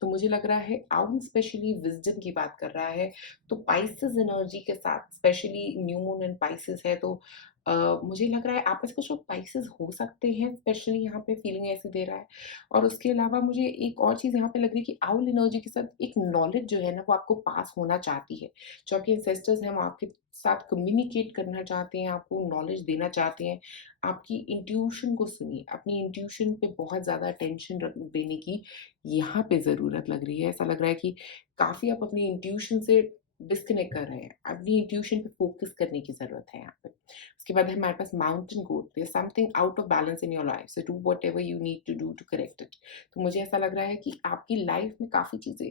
तो मुझे लग रहा है आउल स्पेशली विजडम की बात कर रहा है। तो पाइसेस एनर्जी के साथ, specially new moon and Pisces है, तो मुझे लग रहा है आप में से कुछ लोग पाइसेस हो सकते हैं, स्पेशली यहाँ पे फीलिंग ऐसी दे रहा है। और उसके अलावा मुझे एक और चीज़ यहाँ पे लग रही है कि आउल एनर्जी के साथ एक नॉलेज जो है ना, वो आपको पास होना चाहती है। जो आपके एंसेस्टर्स हैं, वो आपके साथ कम्युनिकेट करना चाहते हैं, आपको नॉलेज देना चाहते हैं। आपकी इंट्यूशन को सुनिए, अपनी इंट्यूशन पे बहुत ज़्यादा अटेंशन रख देने की यहाँ पे ज़रूरत लग रही है। ऐसा लग रहा है कि काफ़ी आप अपनी इंट्यूशन से डिस्कनेक्ट कर रहे हैं। अपनी इंट्यूशन पे फ़ोकस करने की ज़रूरत है यहाँ पे। उसके बाद है हमारे पास mountain goat, there is something out of balance in your life, so do whatever you need to do to correct it. तो मुझे ऐसा लग रहा है कि आपकी लाइफ में काफ़ी चीज़ें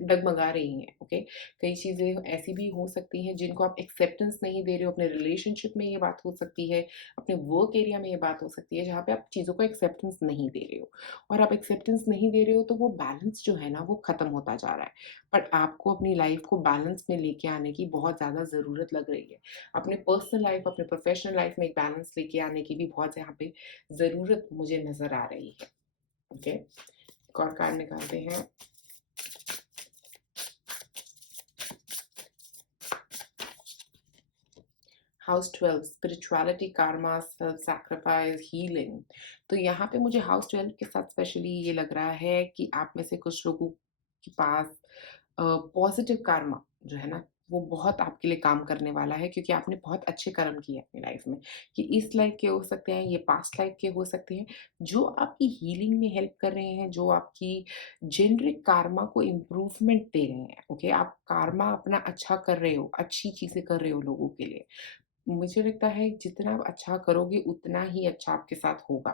डगमगा रही हैं, ओके? कई चीज़ें ऐसी भी हो सकती हैं जिनको आप एक्सेप्टेंस नहीं दे रहे हो। अपने रिलेशनशिप में ये बात हो सकती है, अपने वर्क एरिया में ये बात हो सकती है, जहाँ पे आप चीज़ों को एक्सेप्टेंस नहीं दे रहे हो। और आप एक्सेप्टेंस नहीं दे रहे हो, तो वो बैलेंस जो है ना, वो ख़त्म होता जा रहा है। बट आपको अपनी लाइफ़ को बैलेंस में लेके आने की बहुत ज़्यादा ज़रूरत लग रही है। अपने पर्सनल लाइफ़, अपने प्रोफ़ेशनल लाइफ़ में एक बैलेंस लेके आने की भी बहुत यहाँ पे ज़रूरत मुझे नज़र आ रही है, ओके? एक और कार्ड निकालते हैं। House 12 spirituality, Karma, self sacrifice, healing. तो यहाँ पे मुझे हाउस 12 के साथ स्पेशली ये लग रहा है कि आप में से कुछ लोगों के पास पॉजिटिव कार्मा जो है ना, वो बहुत आपके लिए काम करने वाला है, क्योंकि आपने बहुत अच्छे कर्म किए अपनी लाइफ में। ये इस लाइफ के हो सकते हैं, ये पास्ट लाइफ के हो सकते हैं, जो आपकी हीलिंग में हेल्प कर रहे हैं, जो आपकी जेनरिक कार्मा को इम्प्रूवमेंट दे रहे हैं। ओके, आप कार्मा अपना अच्छा कर रहे हो, अच्छी चीज़ें कर रहे हो लोगों के लिए। मुझे लगता है जितना आप अच्छा करोगे उतना ही अच्छा आपके साथ होगा।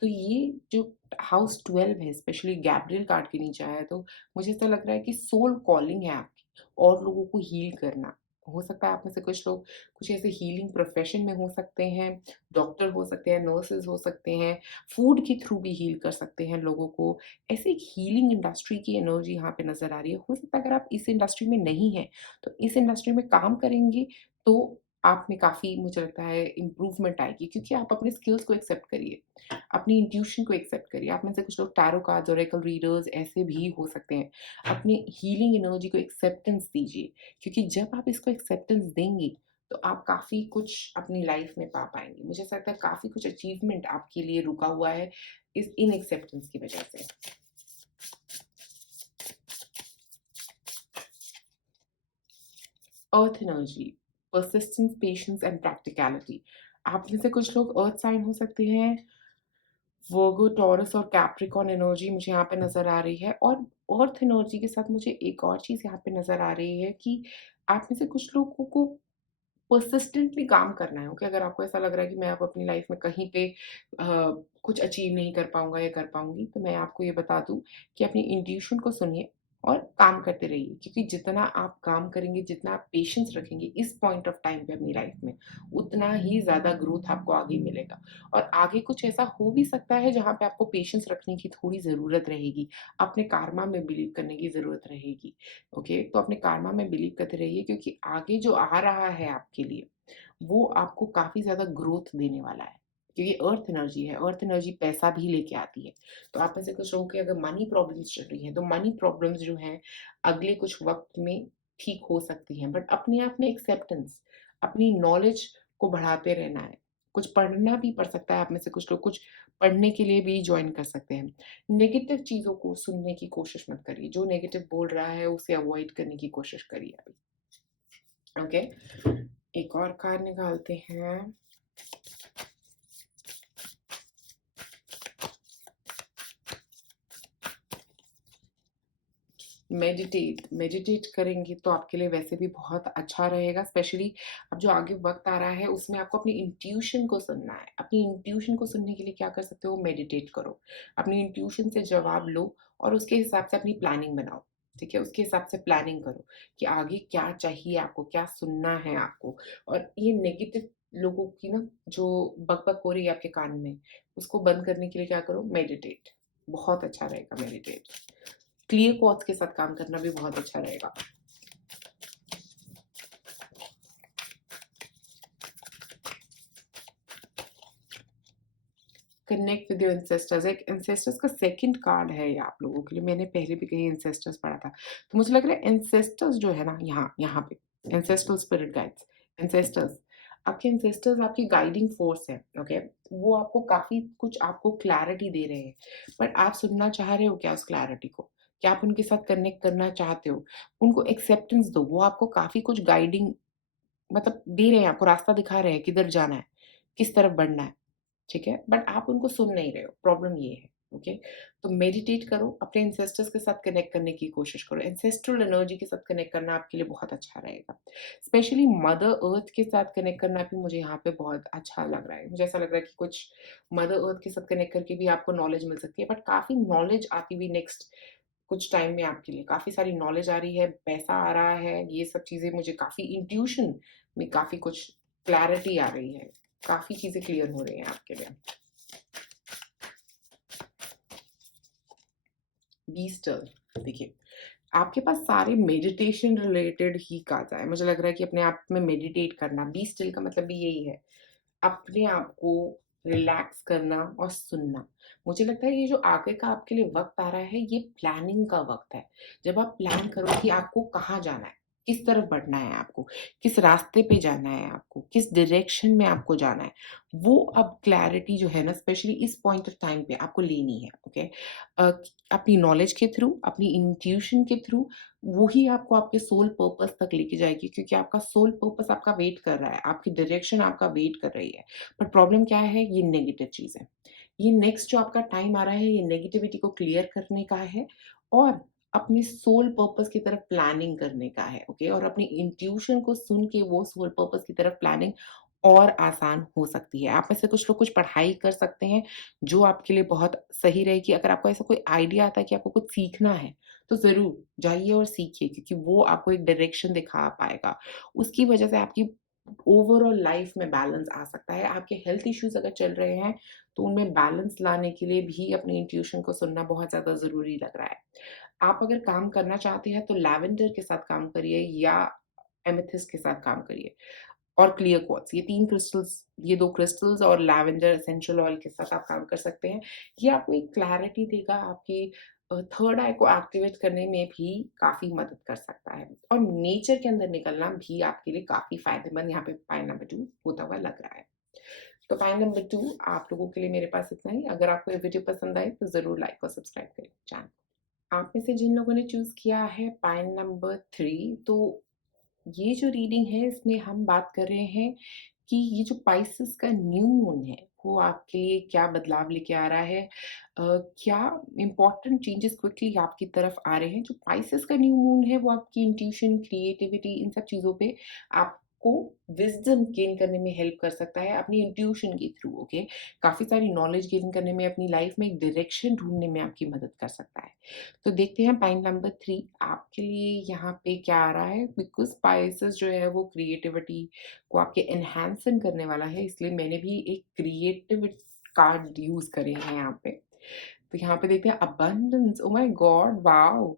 तो ये जो हाउस 12 है, स्पेशली गैब्रियल कार्ड के नीचे आया है, तो मुझे ऐसा लग रहा है कि सोल कॉलिंग है आपकी, और लोगों को हील करना। हो सकता है आप में से कुछ लोग कुछ ऐसे हीलिंग प्रोफ़ेशन में हो सकते हैं, डॉक्टर हो सकते हैं, नर्सेज़ हो सकते हैं, फूड के थ्रू भी हील कर सकते हैं लोगों को। ऐसे एक हीलिंग इंडस्ट्री की एनर्जी यहाँ पे नज़र आ रही है। हो सकता है अगर आप इस इंडस्ट्री में नहीं हैं, तो इस इंडस्ट्री में काम करेंगे, तो आप में काफ़ी मुझे लगता है इम्प्रूवमेंट आएगी, क्योंकि आप अपने स्किल्स को एक्सेप्ट करिए, अपनी इंट्यूशन को एक्सेप्ट करिए। आप में से कुछ लोग टैरो कार्ड्स, ओरेकल रीडर्स ऐसे भी हो सकते हैं। अपनी हीलिंग एनर्जी को एक्सेप्टेंस दीजिए, क्योंकि जब आप इसको एक्सेप्टेंस देंगे, तो आप काफ़ी कुछ अपनी लाइफ में पा पाएँगे। मुझे ऐसा लगता है काफ़ी कुछ अचीवमेंट आपके लिए रुका हुआ है इस इन एक्सेप्टेंस की वजह से। Earth energy, persistence, patience and practicality. आप में से कुछ लोग अर्थ साइन हो सकते हैं। वर्गो, टॉरस और कैप्रिकॉर्न एनर्जी मुझे यहाँ पे नज़र आ रही है, और अर्थ एनर्जी के साथ मुझे एक और चीज़ यहाँ पे नज़र आ रही है कि आप में से कुछ लोगों को पर्सिस्टेंटली काम करना है। ओके, अगर आपको ऐसा लग रहा है कि मैं अब अपनी लाइफ में कहीं पे कुछ अचीव नहीं कर पाऊँगा या कर पाऊँगी, तो मैं आपको ये बता दूँ कि अपनी इंट्यूशन को सुनिए और काम करते रहिए, क्योंकि जितना आप काम करेंगे, जितना आप पेशेंस रखेंगे इस पॉइंट ऑफ टाइम पे अपनी लाइफ में, उतना ही ज़्यादा ग्रोथ आपको आगे मिलेगा। और आगे कुछ ऐसा हो भी सकता है जहाँ पे आपको पेशेंस रखने की थोड़ी ज़रूरत रहेगी, अपने कार्मा में बिलीव करने की ज़रूरत रहेगी। ओके, तो अपने कार्मा में बिलीव करते रहिए, क्योंकि आगे जो आ रहा है आपके लिए, वो आपको काफ़ी ज़्यादा ग्रोथ देने वाला है। क्योंकि अर्थ एनर्जी है, अर्थ एनर्जी पैसा भी लेके आती है। तो आप में से कुछ लोगों की अगर मनी प्रॉब्लम्स चल रही हैं, तो मनी प्रॉब्लम्स जो हैं अगले कुछ वक़्त में ठीक हो सकती हैं। बट अपने आप में एक्सेप्टेंस, अपनी नॉलेज को बढ़ाते रहना है। कुछ पढ़ना भी पड़ सकता है, आप में से कुछ लोग कुछ पढ़ने के लिए भी जॉइन कर सकते हैं। नेगेटिव चीज़ों को सुनने की कोशिश मत करिए, जो नेगेटिव बोल रहा है उसे अवॉइड करने की कोशिश करिए अभी। ओके, एक और कार्ड निकालते हैं। मेडिटेट करेंगे तो आपके लिए वैसे भी बहुत अच्छा रहेगा, स्पेशली अब जो आगे वक़्त आ रहा है उसमें आपको अपनी इंट्यूशन को सुनना है। अपनी इंट्यूशन को सुनने के लिए क्या कर सकते हो? मेडिटेट करो। अपनी इंट्यूशन से जवाब लो और उसके हिसाब से अपनी प्लानिंग बनाओ, ठीक है? उसके हिसाब से प्लानिंग करो कि आगे क्या चाहिए आपको, क्या सुनना है आपको। और ये नेगेटिव लोगों की ना जो बक-बक हो रही है आपके कान में, उसको बंद करने के लिए क्या करो? मेडिटेट। बहुत अच्छा रहेगा मेडिटेट। क्लियर क्वॉथ्स के साथ काम करना भी बहुत अच्छा रहेगा। कनेक्ट विद योर एंसेस्टर्स, एक एंसेस्टर्स का सेकंड कार्ड है ये आप लोगों के लिए। मैंने पहले भी कहीं एंसेस्टर्स पढ़ा था। तो मुझे लग रहा है एंसेस्टर्स जो है ना, यहाँ यहाँ पे एंसेस्ट्रल स्पिरिट गाइड्स, एंसेस्टर्स, आपके एंसेस्टर्स आपकी गाइडिंग फोर्स है, ओके? वो आपको काफ़ी कुछ आपको क्लैरिटी दे रहे हैं। बट आप सुनना चाह रहे हो क्या उस क्लैरिटी को? क्या आप उनके साथ कनेक्ट करना चाहते हो? उनको एक्सेप्टेंस दो, वो आपको काफ़ी कुछ गाइडिंग मतलब दे रहे हैं, आपको रास्ता दिखा रहे हैं, किधर जाना है, किस तरफ बढ़ना है, ठीक है? बट आप उनको सुन नहीं रहे हो, प्रॉब्लम ये है, ओके? तो मेडिटेट करो, अपने एंसेस्टर्स के साथ कनेक्ट करने की कोशिश करो। एंसेस्ट्रल एनर्जी के साथ कनेक्ट करना आपके लिए बहुत अच्छा रहेगा। स्पेशली मदर अर्थ के साथ कनेक्ट करना भी मुझे यहाँ पे बहुत अच्छा लग रहा है। मुझे ऐसा लग रहा है कि कुछ मदर अर्थ के साथ कनेक्ट करके भी आपको नॉलेज मिल सकती है, बट काफ़ी नॉलेज आती हुई नेक्स्ट कुछ टाइम में आपके लिए काफ़ी सारी नॉलेज आ रही है, पैसा आ रहा है, ये सब चीज़ें मुझे काफ़ी इंट्यूशन में काफ़ी कुछ क्लैरिटी आ रही है, काफ़ी चीज़ें क्लियर हो रही हैं आपके लिए। बी स्टिल, देखिए, आपके पास सारे मेडिटेशन रिलेटेड ही कार्ड्स आए हैं। मुझे लग रहा है कि अपने आप में मेडिटेट करना, बी स्टिल का मतलब भी यही है, अपने आप को रिलैक्स करना और सुनना। मुझे लगता है ये जो आगे का आपके लिए वक़्त आ रहा है, ये प्लानिंग का वक़्त है। जब आप प्लान करो कि आपको कहाँ जाना है, किस तरफ बढ़ना है आपको, किस रास्ते पे जाना है आपको, किस डायरेक्शन में आपको जाना है, वो अब क्लैरिटी जो है ना स्पेशली इस पॉइंट ऑफ टाइम पे आपको लेनी है, ओके? अपनी नॉलेज के थ्रू, अपनी इंट्यूशन के थ्रू, वो ही आपको आपके सोल पर्पस तक लेके जाएगी क्योंकि आपका सोल पर्पस आपका वेट कर रहा है, आपकी डायरेक्शन आपका वेट कर रही है। पर प्रॉब्लम क्या है? ये नेगेटिव चीज़ है। ये नेक्स्ट जो आपका टाइम आ रहा है, ये नेगेटिविटी को क्लियर करने का है और अपने सोल पर्पस की तरफ प्लानिंग करने का है, ओके? और अपनी इंट्यूशन को सुन के वो सोल पर्पस की तरफ प्लानिंग और आसान हो सकती है। आप में से कुछ लोग कुछ पढ़ाई कर सकते हैं, जो आपके लिए बहुत सही रहेगी। अगर आपको ऐसा कोई आइडिया आता है कि आपको कुछ सीखना है, तो ज़रूर जाइए और सीखिए क्योंकि वो आपको एक डायरेक्शन दिखा पाएगा। उसकी वजह से आपकी ओवरऑल लाइफ में बैलेंस आ सकता है। आपके हेल्थ इश्यूज़ अगर चल रहे हैं, तो उनमें बैलेंस लाने के लिए भी अपनी इंट्यूशन को सुनना बहुत ज़्यादा ज़रूरी लग रहा है। आप अगर काम करना चाहते हैं, तो लैवेंडर के साथ काम करिए या एमेथिस्ट के साथ काम करिए। और क्लियर क्वार्ट्ज ये 3 क्रिस्टल्स ये 2 क्रिस्टल्स और लैवेंडर एसेंशियल ऑयल के साथ आप काम कर सकते हैं। ये आपको एक क्लैरिटी देगा, आपकी थर्ड आई को एक्टिवेट करने में भी काफ़ी मदद कर सकता है और नेचर के अंदर निकलना भी आपके लिए काफ़ी फ़ायदेमंद यहाँ पे पॉइंट नंबर 2 होता हुआ लग रहा है। तो पॉइंट नंबर 2 आप लोगों के लिए मेरे पास इतना ही। अगर आपको ये वीडियो पसंद आए तो ज़रूर लाइक और सब्सक्राइब करें चैनल। आप में से जिन लोगों ने चूज़ किया है पॉइंट नंबर 3 तो ये जो रीडिंग है इसमें हम बात कर रहे हैं कि ये जो स्पाइसेस का न्यू मून है, वो आपके लिए क्या बदलाव लेके आ रहा है? क्या इम्पोर्टेंट चेंजेस क्विकली आपकी तरफ आ रहे हैं? जो स्पाइसेस का न्यू मून है, वो आपकी इंट्यूशन, क्रिएटिविटी इन सब चीज़ों पे आपको विज़डम गेन करने में हेल्प कर सकता है अपनी इंट्यूशन के थ्रू, ओके? काफ़ी सारी नॉलेज गेन करने में, अपनी लाइफ में एक डायरेक्शन ढूँढने में आपकी मदद कर सकता है। तो देखते हैं पॉइंट नंबर 3 आपके लिए यहाँ पे क्या आ रहा है? बिकॉज़ स्पाइसेस जो है वो क्रिएटिविटी को आपके एनहांसन करने वाला है, इसलिए मैंने भी एक क्रिएटिव कार्ड यूज़ करे हैं यहाँ पे। तो यहाँ पे देखते हैं abundance, oh my God, wow!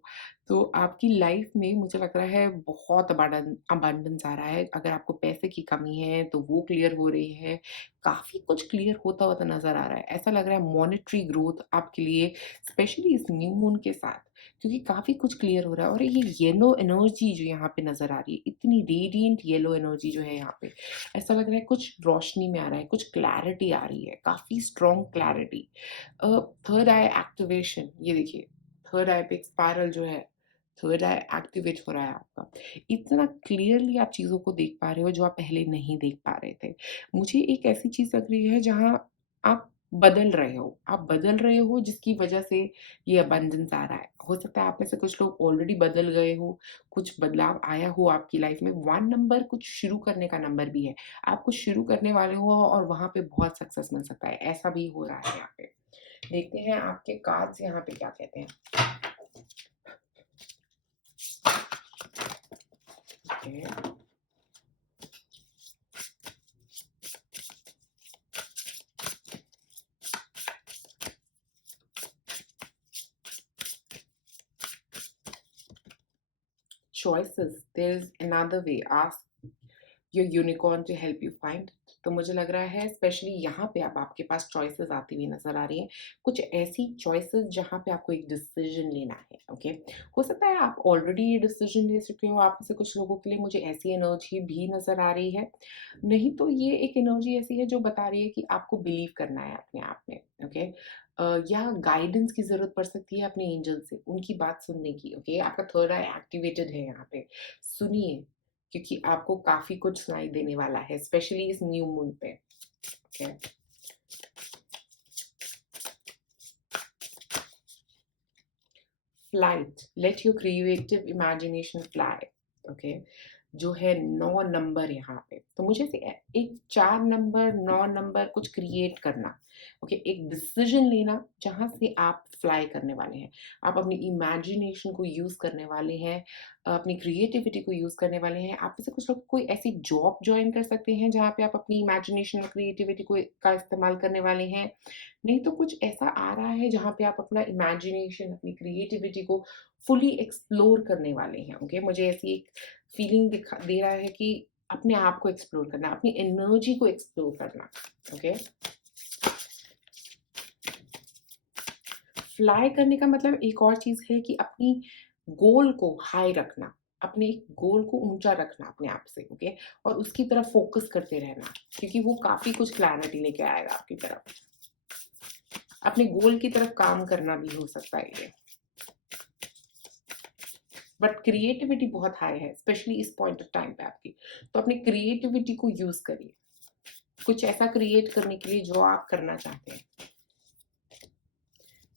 तो आपकी लाइफ में मुझे लग रहा है बहुत अबंडेंस आ रहा है। अगर आपको पैसे की कमी है तो वो क्लियर हो रही है। काफ़ी कुछ क्लियर होता हुआ तो नज़र आ रहा है। ऐसा लग रहा है मॉनेटरी ग्रोथ आपके लिए स्पेशली इस न्यू मून के साथ क्योंकि काफ़ी कुछ क्लियर हो रहा है और ये येलो एनर्जी जो यहाँ पे नज़र आ रही है, इतनी रेडिएंट येलो एनर्जी जो है यहाँ पे, ऐसा लग रहा है कुछ रोशनी में आ रहा है, कुछ क्लैरिटी आ रही है, काफ़ी स्ट्रॉन्ग क्लैरिटी। थर्ड आई एक्टिवेशन ये देखिए, थर्ड आई पे एक स्पाइरल जो है, थर्ड आई एक्टिवेट हो रहा है आपका। इतना क्लियरली आप चीज़ों को देख पा रहे हो जो आप पहले नहीं देख पा रहे थे। मुझे एक ऐसी चीज़ लग रही है जहाँ आप आप बदल रहे हो जिसकी वजह से ये अबंडेंस आ रहा है। हो सकता है आप में से कुछ लोग ऑलरेडी बदल गए हो, कुछ बदलाव आया हो आपकी लाइफ में। 1 नंबर कुछ शुरू करने का नंबर भी है। आप कुछ शुरू करने वाले हो और वहाँ पे बहुत सक्सेस मिल सकता है, ऐसा भी हो रहा है यहाँ पे। देखते हैं आपके कार्ड्स यहाँ पे क्या कहते हैं। Okay, choices, there's another way. Ask your unicorn to help you find. तो मुझे लग रहा है स्पेशली यहाँ पे अब आपके पास चॉइसेस आती हुई नज़र आ रही हैं। कुछ ऐसी चॉइसेस जहाँ पे आपको एक डिसीजन लेना है, ओके? हो सकता है आप ऑलरेडी ये डिसीजन ले चुके हो, आप में से कुछ लोगों के लिए मुझे ऐसी एनर्जी भी नज़र आ रही है। नहीं तो ये एक एनर्जी ऐसी है जो बता रही है कि आपको बिलीव करना है अपने आप में, ओके? या गाइडेंस की ज़रूरत पड़ सकती है अपने एंजल से, उनकी बात सुनने की, ओके? आपका थर्ड आई एक्टिवेटेड है यहाँ पे। सुनिए क्योंकि आपको काफ़ी कुछ सुनाई देने वाला है, स्पेशली इस न्यू मून पे, okay? Flight, let your creative imagination fly, okay? जो है 9 नंबर यहाँ पे। तो मुझे से एक 4 नंबर, 9 नंबर कुछ क्रिएट करना, ओके? एक डिसीज़न लेना जहाँ से आप फ्लाई करने वाले हैं। आप अपनी इमेजिनेशन को यूज़ करने वाले हैं, अपनी क्रिएटिविटी को यूज़ करने वाले हैं। आप में से कुछ लोग कोई ऐसी जॉब जॉइन कर सकते हैं जहाँ पे आप अपनी इमेजिनेशन और क्रिएटिविटी को का इस्तेमाल करने वाले हैं। नहीं तो कुछ ऐसा आ रहा है जहाँ पे आप अपना इमेजिनेशन, अपनी क्रिएटिविटी को फुली एक्सप्लोर करने वाले हैं, ओके? मुझे ऐसी एक फीलिंग दिखा दे रहा है कि अपने आप को एक्सप्लोर करना, अपनी एनर्जी को एक्सप्लोर करना, ओके? फ्लाई करने का मतलब एक और चीज़ है कि अपनी गोल को हाई रखना, अपने गोल को ऊँचा रखना अपने आप से, ओके? और उसकी तरफ फ़ोकस करते रहना, क्योंकि वो काफ़ी कुछ क्लैरिटी लेके आएगा आपकी तरफ। अपने गोल की तरफ काम करना भी हो सकता है ये। बट क्रिएटिविटी बहुत हाई है, स्पेशली इस पॉइंट ऑफ टाइम पे आपकी। तो अपनी क्रिएटिविटी को यूज़ करिए, कुछ ऐसा क्रिएट करने के लिए जो आप करना चाहते हैं।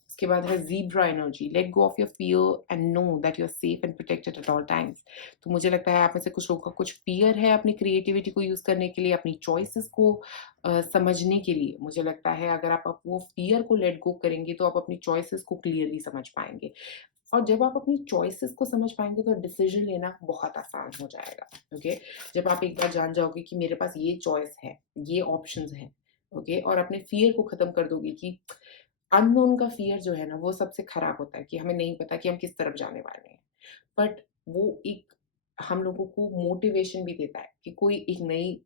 उसके बाद है zebra energy, let go of your fear and know that you are safe and protected at all times. तो मुझे लगता है आप में से कुछ लोगों का कुछ फ़ियर है अपनी क्रिएटिविटी को यूज़ करने के लिए, अपनी चॉइसेस को समझने के लिए। मुझे लगता है अगर आप वो फ़ियर को लेट गो करेंगे तो आप अपनी चॉइसेस को क्लियरली समझ पाएँगे। और जब आप अपनी चॉइसेस को समझ पाएँगे तो डिसीज़न लेना बहुत आसान हो जाएगा, ओके? जब आप एक बार जान जाओगे कि मेरे पास ये चॉइस है, ये ऑप्शंस हैं, ओके? और अपने फ़ियर को ख़त्म कर दोगे कि अननोन का फ़ियर जो है ना, वो सबसे खराब होता है कि हमें नहीं पता कि हम किस तरफ जाने वाले हैं। बट वो एक हम लोगों को मोटिवेशन भी देता है कि कोई एक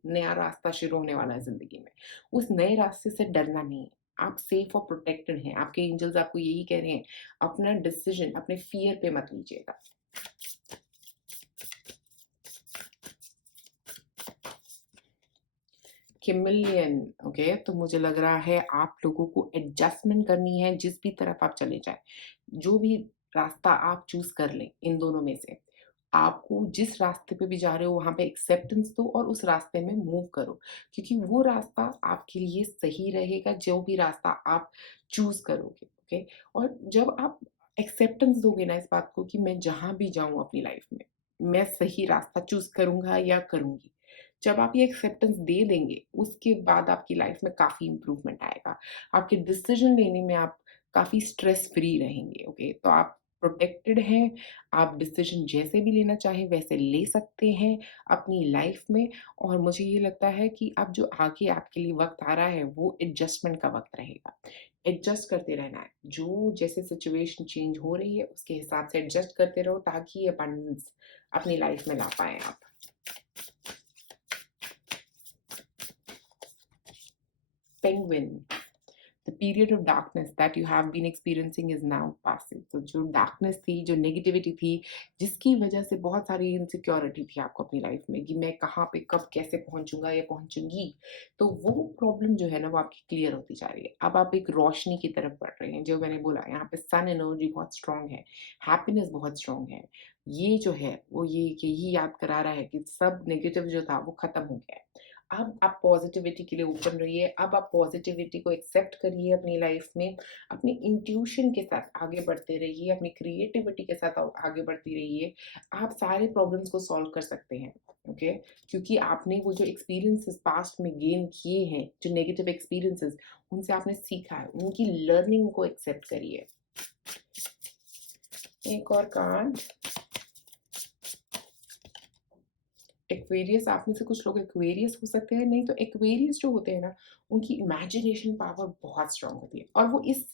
नया रास्ता शुरू होने वाला है ज़िंदगी में। उस नए रास्ते से डरना नहीं है। आप सेफ और प्रोटेक्टेड हैं। आपके एंजल्स आपको यही कह रहे हैं, अपना डिसीज़न अपने फ़ियर पे मत लीजिएगा। किमिलियन, ओके? तो मुझे लग रहा है आप लोगों को एडजस्टमेंट करनी है जिस भी तरफ आप चले जाएँ। जो भी रास्ता आप चूज़ कर लें इन दोनों में से, आपको जिस रास्ते पे भी जा रहे हो वहाँ पे एक्सेप्टेंस दो और उस रास्ते में मूव करो। क्योंकि वो रास्ता आपके लिए सही रहेगा जो भी रास्ता आप चूज़ करोगे, ओके? और जब आप एक्सेप्टेंस दोगे ना इस बात को कि मैं जहाँ भी जाऊँ अपनी लाइफ़ में, मैं सही रास्ता चूज़ करूँगा या करूँगी। जब आप ये एक्सेप्टेंस दे देंगे, उसके बाद आपकी लाइफ़ में काफ़ी इम्प्रूवमेंट आएगा। आपके डिसीज़न लेने में आप काफ़ी स्ट्रेस फ्री रहेंगे, ओके? तो आप प्रोटेक्टेड हैं, आप डिसीज़न जैसे भी लेना चाहें वैसे ले सकते हैं अपनी लाइफ़ में। और मुझे ये लगता है कि अब जो आगे आपके लिए वक़्त आ रहा है, वो एडजस्टमेंट का वक़्त रहेगा। एडजस्ट करते रहना है, जो जैसे सिचुएशन चेंज हो रही है, उसके हिसाब से एडजस्ट करते रहो ताकि अबंडेंस अपनी लाइफ़ में ला पाएँ आप। Penguin, the period of darkness that you have been experiencing is now passing। तो जो डार्कनेस थी, जो नेगेटिविटी थी, जिसकी वजह से बहुत सारी इनसिक्योरिटी थी आपको अपनी लाइफ में कि मैं कहाँ पे कब कैसे पहुँचूँगा या पहुँचूँगी, तो वो प्रॉब्लम जो है ना वो आपकी क्लियर होती जा रही है। अब आप एक रोशनी की तरफ बढ़ रहे हैं, जो मैंने बोला यहाँ पे सन एनर्जी बहुत स्ट्रॉन्ग है, हैप्पीनेस बहुत स्ट्रॉन्ग है। ये जो है वो ये यही याद करा रहा है कि सब नेगेटिव जो था वो खत्म हो गया है। अब आप पॉज़िटिविटी के लिए ओपन रहिए, अब आप पॉज़िटिविटी को एक्सेप्ट करिए अपनी लाइफ़ में, अपनी इंट्यूशन के साथ आगे बढ़ते रहिए, अपनी क्रिएटिविटी के साथ आगे बढ़ती रहिए। आप सारे प्रॉब्लम्स को सॉल्व कर सकते हैं, ओके? क्योंकि आपने वो जो एक्सपीरियंसेस पास्ट में गेन किए हैं, जो नेगेटिव एक्सपीरियंसेस, उनसे आपने सीखा है, उनकी लर्निंग को एक्सेप्ट करिए। एक और कार्ड, एक्वेरियस, आप में से कुछ लोग एक्वेरियस हो सकते हैं, नहीं तो एक्वेरियस जो होते हैं ना, उनकी इमेजिनेशन पावर बहुत स्ट्रॉन्ग होती है और वो इस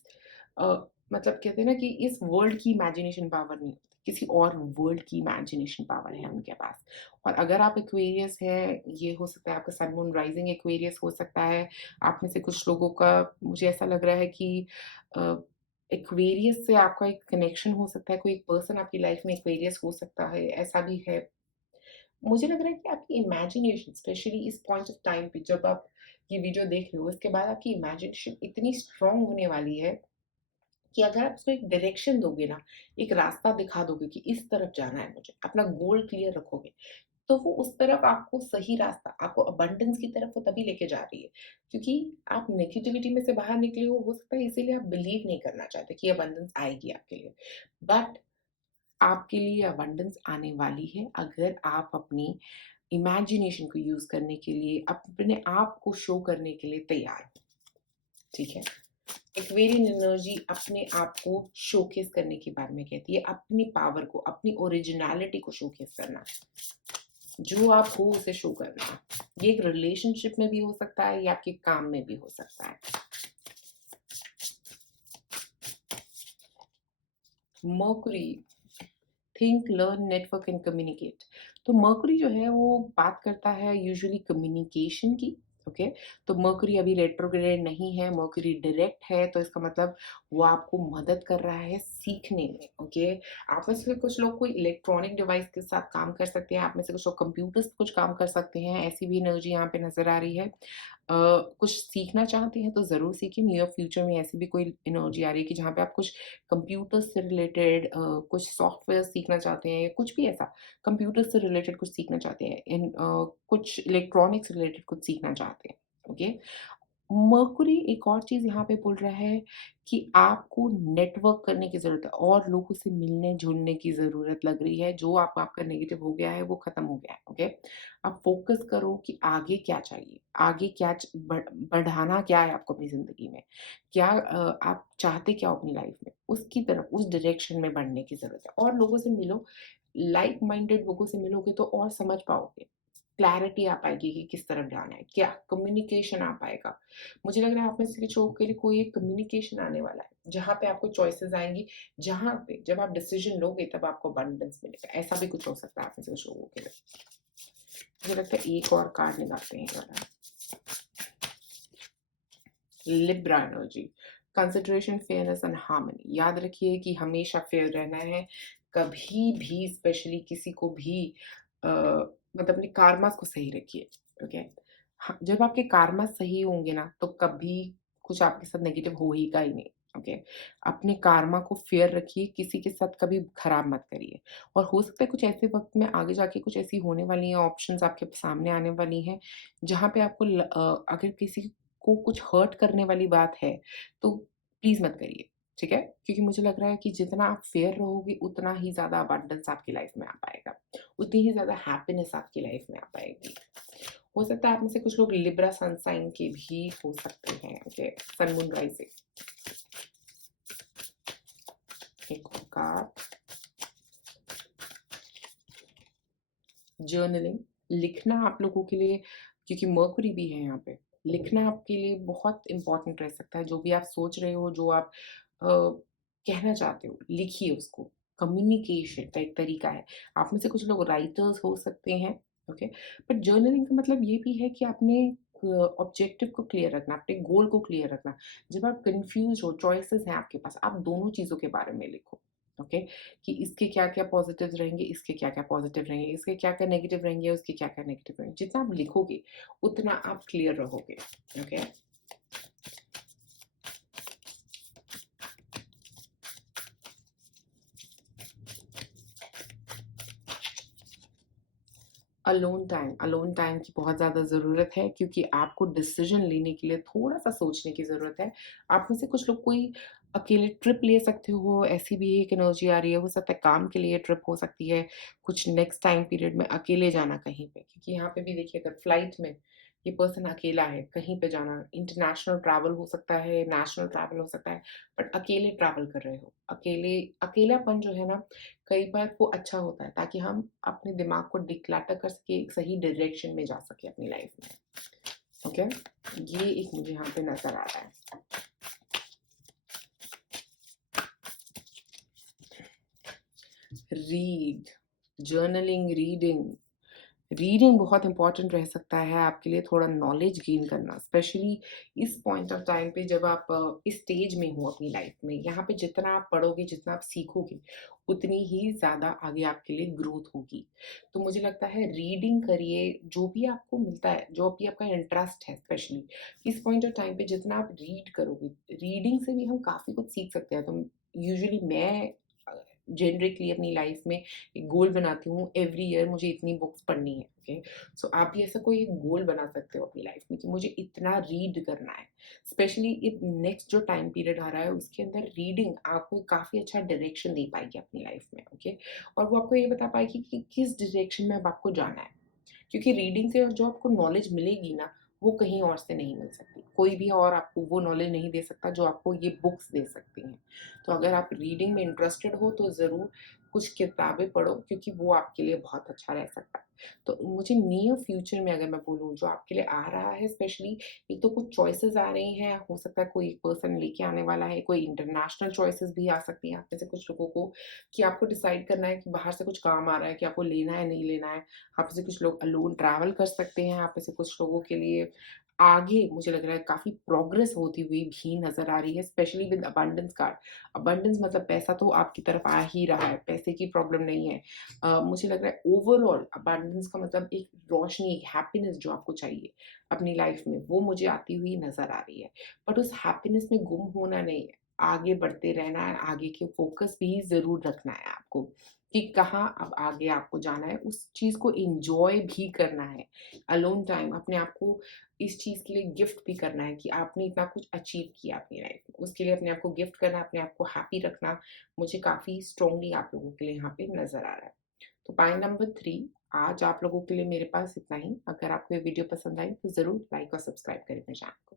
अ, मतलब कहते हैं ना कि इस वर्ल्ड की इमेजिनेशन पावर नहीं होती, किसी और वर्ल्ड की इमेजिनेशन पावर है उनके पास। और अगर आप एक्वेरियस हैं, ये हो सकता है आपका सन मून राइजिंग एक्वेरियस हो सकता है, आप में से कुछ लोगों का मुझे ऐसा लग रहा है कि अ, एक्वेरियस से आपका एक कनेक्शन हो सकता है, कोई एक पर्सन आपकी लाइफ में एक्वेरियस हो सकता है, ऐसा भी है। मुझे लग रहा है कि आपकी इमेजिनेशन स्पेशली इस पॉइंट ऑफ टाइम पे जब आप ये वीडियो देख रहे हो, इसके बाद आपकी इमेजिनेशन इतनी स्ट्रांग होने वाली है कि अगर आप उसको एक डायरेक्शन दोगे ना, एक रास्ता दिखा दोगे कि इस तरफ जाना है मुझे, अपना गोल क्लियर रखोगे, तो वो उस तरफ आपको सही रास्ता, आपको अबंडेंस की तरफ वो तभी लेके जा रही है। क्योंकि आप नेगेटिविटी में से बाहर निकले हो सकता है इसीलिए आप बिलीव नहीं करना चाहते कि अबंडेंस आएगी आपके लिए। बट आपके लिए अबंडेंस आने वाली है अगर आप अपनी इमेजिनेशन को यूज़ करने के लिए, अपने आप को शो करने के लिए तैयार हो, ठीक है? एक्वेरियन एनर्जी अपने आप को शोकेस करने के बारे में कहती है, अपनी पावर को, अपनी ओरिजिनैलिटी को शोकेस करना। जो आप हो उसे शो करना। ये एक रिलेशनशिप में भी हो सकता है, ये आपके काम में भी हो सकता है। Mercury, think, learn, network and communicate. तो मर्कुरी जो है वो बात करता है यूजुअली कम्युनिकेशन की, ओके। तो मर्करी अभी रेट्रोग्रेड नहीं है, मर्करी डायरेक्ट है, तो इसका मतलब वो आपको मदद कर रहा है सीखने में। ओके। आप में से कुछ लोग कोई इलेक्ट्रॉनिक डिवाइस के साथ काम कर सकते हैं, आप में से कुछ लोग कंप्यूटर्स कुछ काम कर सकते हैं, ऐसी भी एनर्जी यहाँ पे नजर आ रही है। कुछ सीखना चाहते हैं तो ज़रूर सीखिए। नियर फ्यूचर में ऐसी भी कोई एनर्जी आ रही है कि जहाँ पे आप कुछ कंप्यूटर से रिलेटेड कुछ सॉफ्टवेयर सीखना चाहते हैं, या कुछ भी ऐसा कंप्यूटर से रिलेटेड कुछ सीखना चाहते हैं, कुछ इलेक्ट्रॉनिक्स रिलेटेड कुछ सीखना चाहते हैं। ओके। मर्कुरी एक और चीज़ यहाँ पे बोल रहा है कि आपको नेटवर्क करने की ज़रूरत है और लोगों से मिलने-जुलने की ज़रूरत लग रही है। जो आपका नेगेटिव हो गया है, वो खत्म हो गया है, ओके? अब फ़ोकस करो कि आगे क्या चाहिए? आगे क्या बढ़ाना क्या है आपको अपनी ज़िंदगी में? क्या आप चाहते क्या हो अपनी लाइफ़ में? उसकी तरफ, उस डायरेक्शन में बढ़ने की ज़रूरत है और लोगों से मिलो, लाइक माइंडेड लोगों से मिलोगे तो और समझ पाओगे। क्लैरिटी आ पाएगी कि किस तरफ जाना है, क्या कम्युनिकेशन आ पाएगा। मुझे लग रहा है आप में से कुछ लोगों के लिए कोई एक कम्युनिकेशन आने वाला है, जहाँ पे आपको चॉइसेस आएँगी, जहाँ पे जब आप डिसीज़न लोगे तब आपको अबंडेंस मिलेगा। ऐसा भी कुछ हो सकता है आप में से कुछ लोगों के लिए। मुझे लगता है एक और कार्ड निकालते हैं इस बार। Libra energy, consideration, fairness and harmony. याद रखिए कि हमेशा फेयर रहना है, कभी भी स्पेशली किसी को भी मतलब अपने कार्मास को सही रखिए, ओके? हाँ, जब आपके कार्मास सही होंगे ना, तो कभी कुछ आपके साथ नेगेटिव होएगा ही नहीं, ओके? अपने कार्मा को फेयर रखिए, किसी के साथ कभी खराब मत करिए और हो सकता है कुछ ऐसे वक़्त में आगे जाके कुछ ऐसी होने वाली हैं, ऑप्शंस आपके सामने आने वाली हैं, जहाँ पे आपको अगर किसी को कुछ हर्ट करने वाली बात है, तो प्लीज़ मत करिए, ठीक है? क्योंकि मुझे लग रहा है कि जितना आप फेयर रहोगे, उतना ही ज़्यादा अबंडेंस आपकी लाइफ़ में आ पाएगा, उतनी ही ज़्यादा हैप्पीनेस आपकी लाइफ़ में आ पाएगी। हो सकता है आप में से कुछ लोग लिब्रा सन साइन के भी हो सकते हैं, ओके? सन, मून, राइज़िंग। एक और कार्ड, जर्नलिंग, लिखना आप लोगों के लिए, क्योंकि मर्कुरी भी है यहाँ पे, लिखना आपके लिए बहुत इम्पोर्टेंट रह सकता है। जो भी आप सोच रहे हो, जो आप अ, कहना चाहते हो, लिखिए उसको। कम्युनिकेशन का एक तरीका है। आप में से कुछ लोग राइटर्स हो सकते हैं, ओके? बट जर्नलिंग का मतलब ये भी है कि आपने ऑब्जेक्टिव को क्लियर रखना, अपने गोल को क्लियर रखना। जब आप कन्फ्यूज़ हो, चॉइसेस हैं आपके पास, आप दोनों चीज़ों के बारे में लिखो, ओके? कि इसके क्या-क्या पॉज़िटिव्स रहेंगे, इसके क्या-क्या पॉज़िटिव रहेंगे, इसके क्या-क्या नेगेटिव रहेंगे, उसके क्या-क्या नेगेटिव रहेंगे। जितना आप लिखोगे, उतना आप क्लियर रहोगे, ओके? अलोन टाइम की बहुत ज़्यादा ज़रूरत है, क्योंकि आपको डिसीज़न लेने के लिए थोड़ा-सा सोचने की ज़रूरत है। आप में से कुछ लोग कोई अकेले ट्रिप ले सकते हो, ऐसी भी एक एनर्जी आ रही है। हो सकता है काम के लिए ट्रिप हो सकती है, कुछ नेक्स्ट टाइम पीरियड में अकेले जाना कहीं पे। क्योंकि यहाँ पे भी देखिए, अगर फ्लाइट में ये पर्सन अकेला है, कहीं पे जाना, इंटरनेशनल ट्रैवल हो सकता है, नेशनल ट्रैवल हो सकता है, बट अकेले ट्रैवल कर रहे हो। अकेलापन जो है ना, कई बार वो अच्छा होता है, ताकि हम अपने दिमाग को डिक्लटर कर सके, एक सही डायरेक्शन में जा सके अपनी लाइफ में, ओके? ये एक मुझे यहाँ पे नज़र आ रहा है। Read, journaling, reading. रीडिंग बहुत इंपॉर्टेंट रह सकता है आपके लिए, थोड़ा नॉलेज गेन करना, स्पेशली इस पॉइंट ऑफ टाइम पे जब आप इस स्टेज में हो अपनी लाइफ में। यहाँ पे जितना आप पढ़ोगे, जितना आप सीखोगे, उतनी ही ज़्यादा आगे आपके लिए ग्रोथ होगी। तो मुझे लगता है रीडिंग करिए, जो भी आपको मिलता है, जो भी आपका इंटरेस्ट है, स्पेशली इस पॉइंट ऑफ टाइम पे जितना आप रीड करोगे, रीडिंग से भी हम काफ़ी कुछ सीख सकते हैं। तो यूजुअली मैं जेनरिकली अपनी लाइफ में एक गोल बनाती हूँ, एवरी ईयर मुझे इतनी बुक्स पढ़नी है, ओके? सो आप भी ऐसा कोई एक गोल बना सकते हो अपनी लाइफ में कि मुझे इतना रीड करना है। स्पेशली ये नेक्स्ट जो टाइम पीरियड आ रहा है, उसके अंदर रीडिंग आपको काफ़ी अच्छा डायरेक्शन दे पाएगी अपनी लाइफ में, ओके? और वो आपको ये बता पाएगी कि किस डायरेक्शन में अब आपको जाना है। क्योंकि रीडिंग से जो आपको नॉलेज मिलेगी ना, वो कहीं और से नहीं मिल सकती। कोई भी और आपको वो नॉलेज नहीं दे सकता जो आपको ये बुक्स दे सकती हैं। तो अगर आप रीडिंग में इंटरेस्टेड हो तो ज़रूर कुछ किताबें पढ़ो, क्योंकि वो आपके लिए बहुत अच्छा रह सकता है। तो मुझे नियर फ्यूचर में अगर मैं बोलूँ, जो आपके लिए आ रहा है स्पेशली, एक तो कुछ चॉइसेस आ रही हैं, हो सकता है कोई पर्सन लेके आने वाला है, कोई इंटरनेशनल चॉइसेस भी आ सकती हैं आप में से कुछ लोगों को, कि आपको डिसाइड करना है कि बाहर से कुछ काम आ रहा है कि आपको लेना है, नहीं लेना है। आप में से कुछ लोग अलोन ट्रैवल कर सकते हैं, आप में से कुछ लोगों के लिए आगे मुझे लग रहा है काफ़ी प्रोग्रेस होती हुई भी नज़र आ रही है, specially with abundance card. Abundance मतलब पैसा तो आपकी तरफ आ ही रहा है, पैसे की प्रॉब्लम नहीं है। मुझे लग रहा है ओवरऑल अबंडेंस का मतलब एक रोशनी, एक हैप्पीनेस जो आपको चाहिए अपनी लाइफ में, वो मुझे आती हुई नज़र आ रही है। बट उस हैप्पीनेस में गुम होना नहीं है, आगे बढ़ते रहना है, आगे के फ़ोकस भी ज़रूर रखना है आपको कि कहाँ अब आगे आपको जाना है, उस चीज़ को एन्जॉय भी करना है। अलोन टाइम अपने आप को इस चीज़ के लिए गिफ्ट भी करना है कि आपने इतना कुछ अचीव किया अपनी लाइफ में। उसके लिए अपने आप को गिफ्ट करना, अपने आप को हैप्पी रखना, मुझे काफ़ी स्ट्रॉन्गली आप लोगों के लिए यहाँ पे नज़र आ रहा है। तो पॉइंट नंबर 3, आज आप लोगों के लिए मेरे पास इतना ही। अगर आपको ये वीडियो पसंद आई तो ज़रूर लाइक और सब्सक्राइब करें मेरे चैनल को।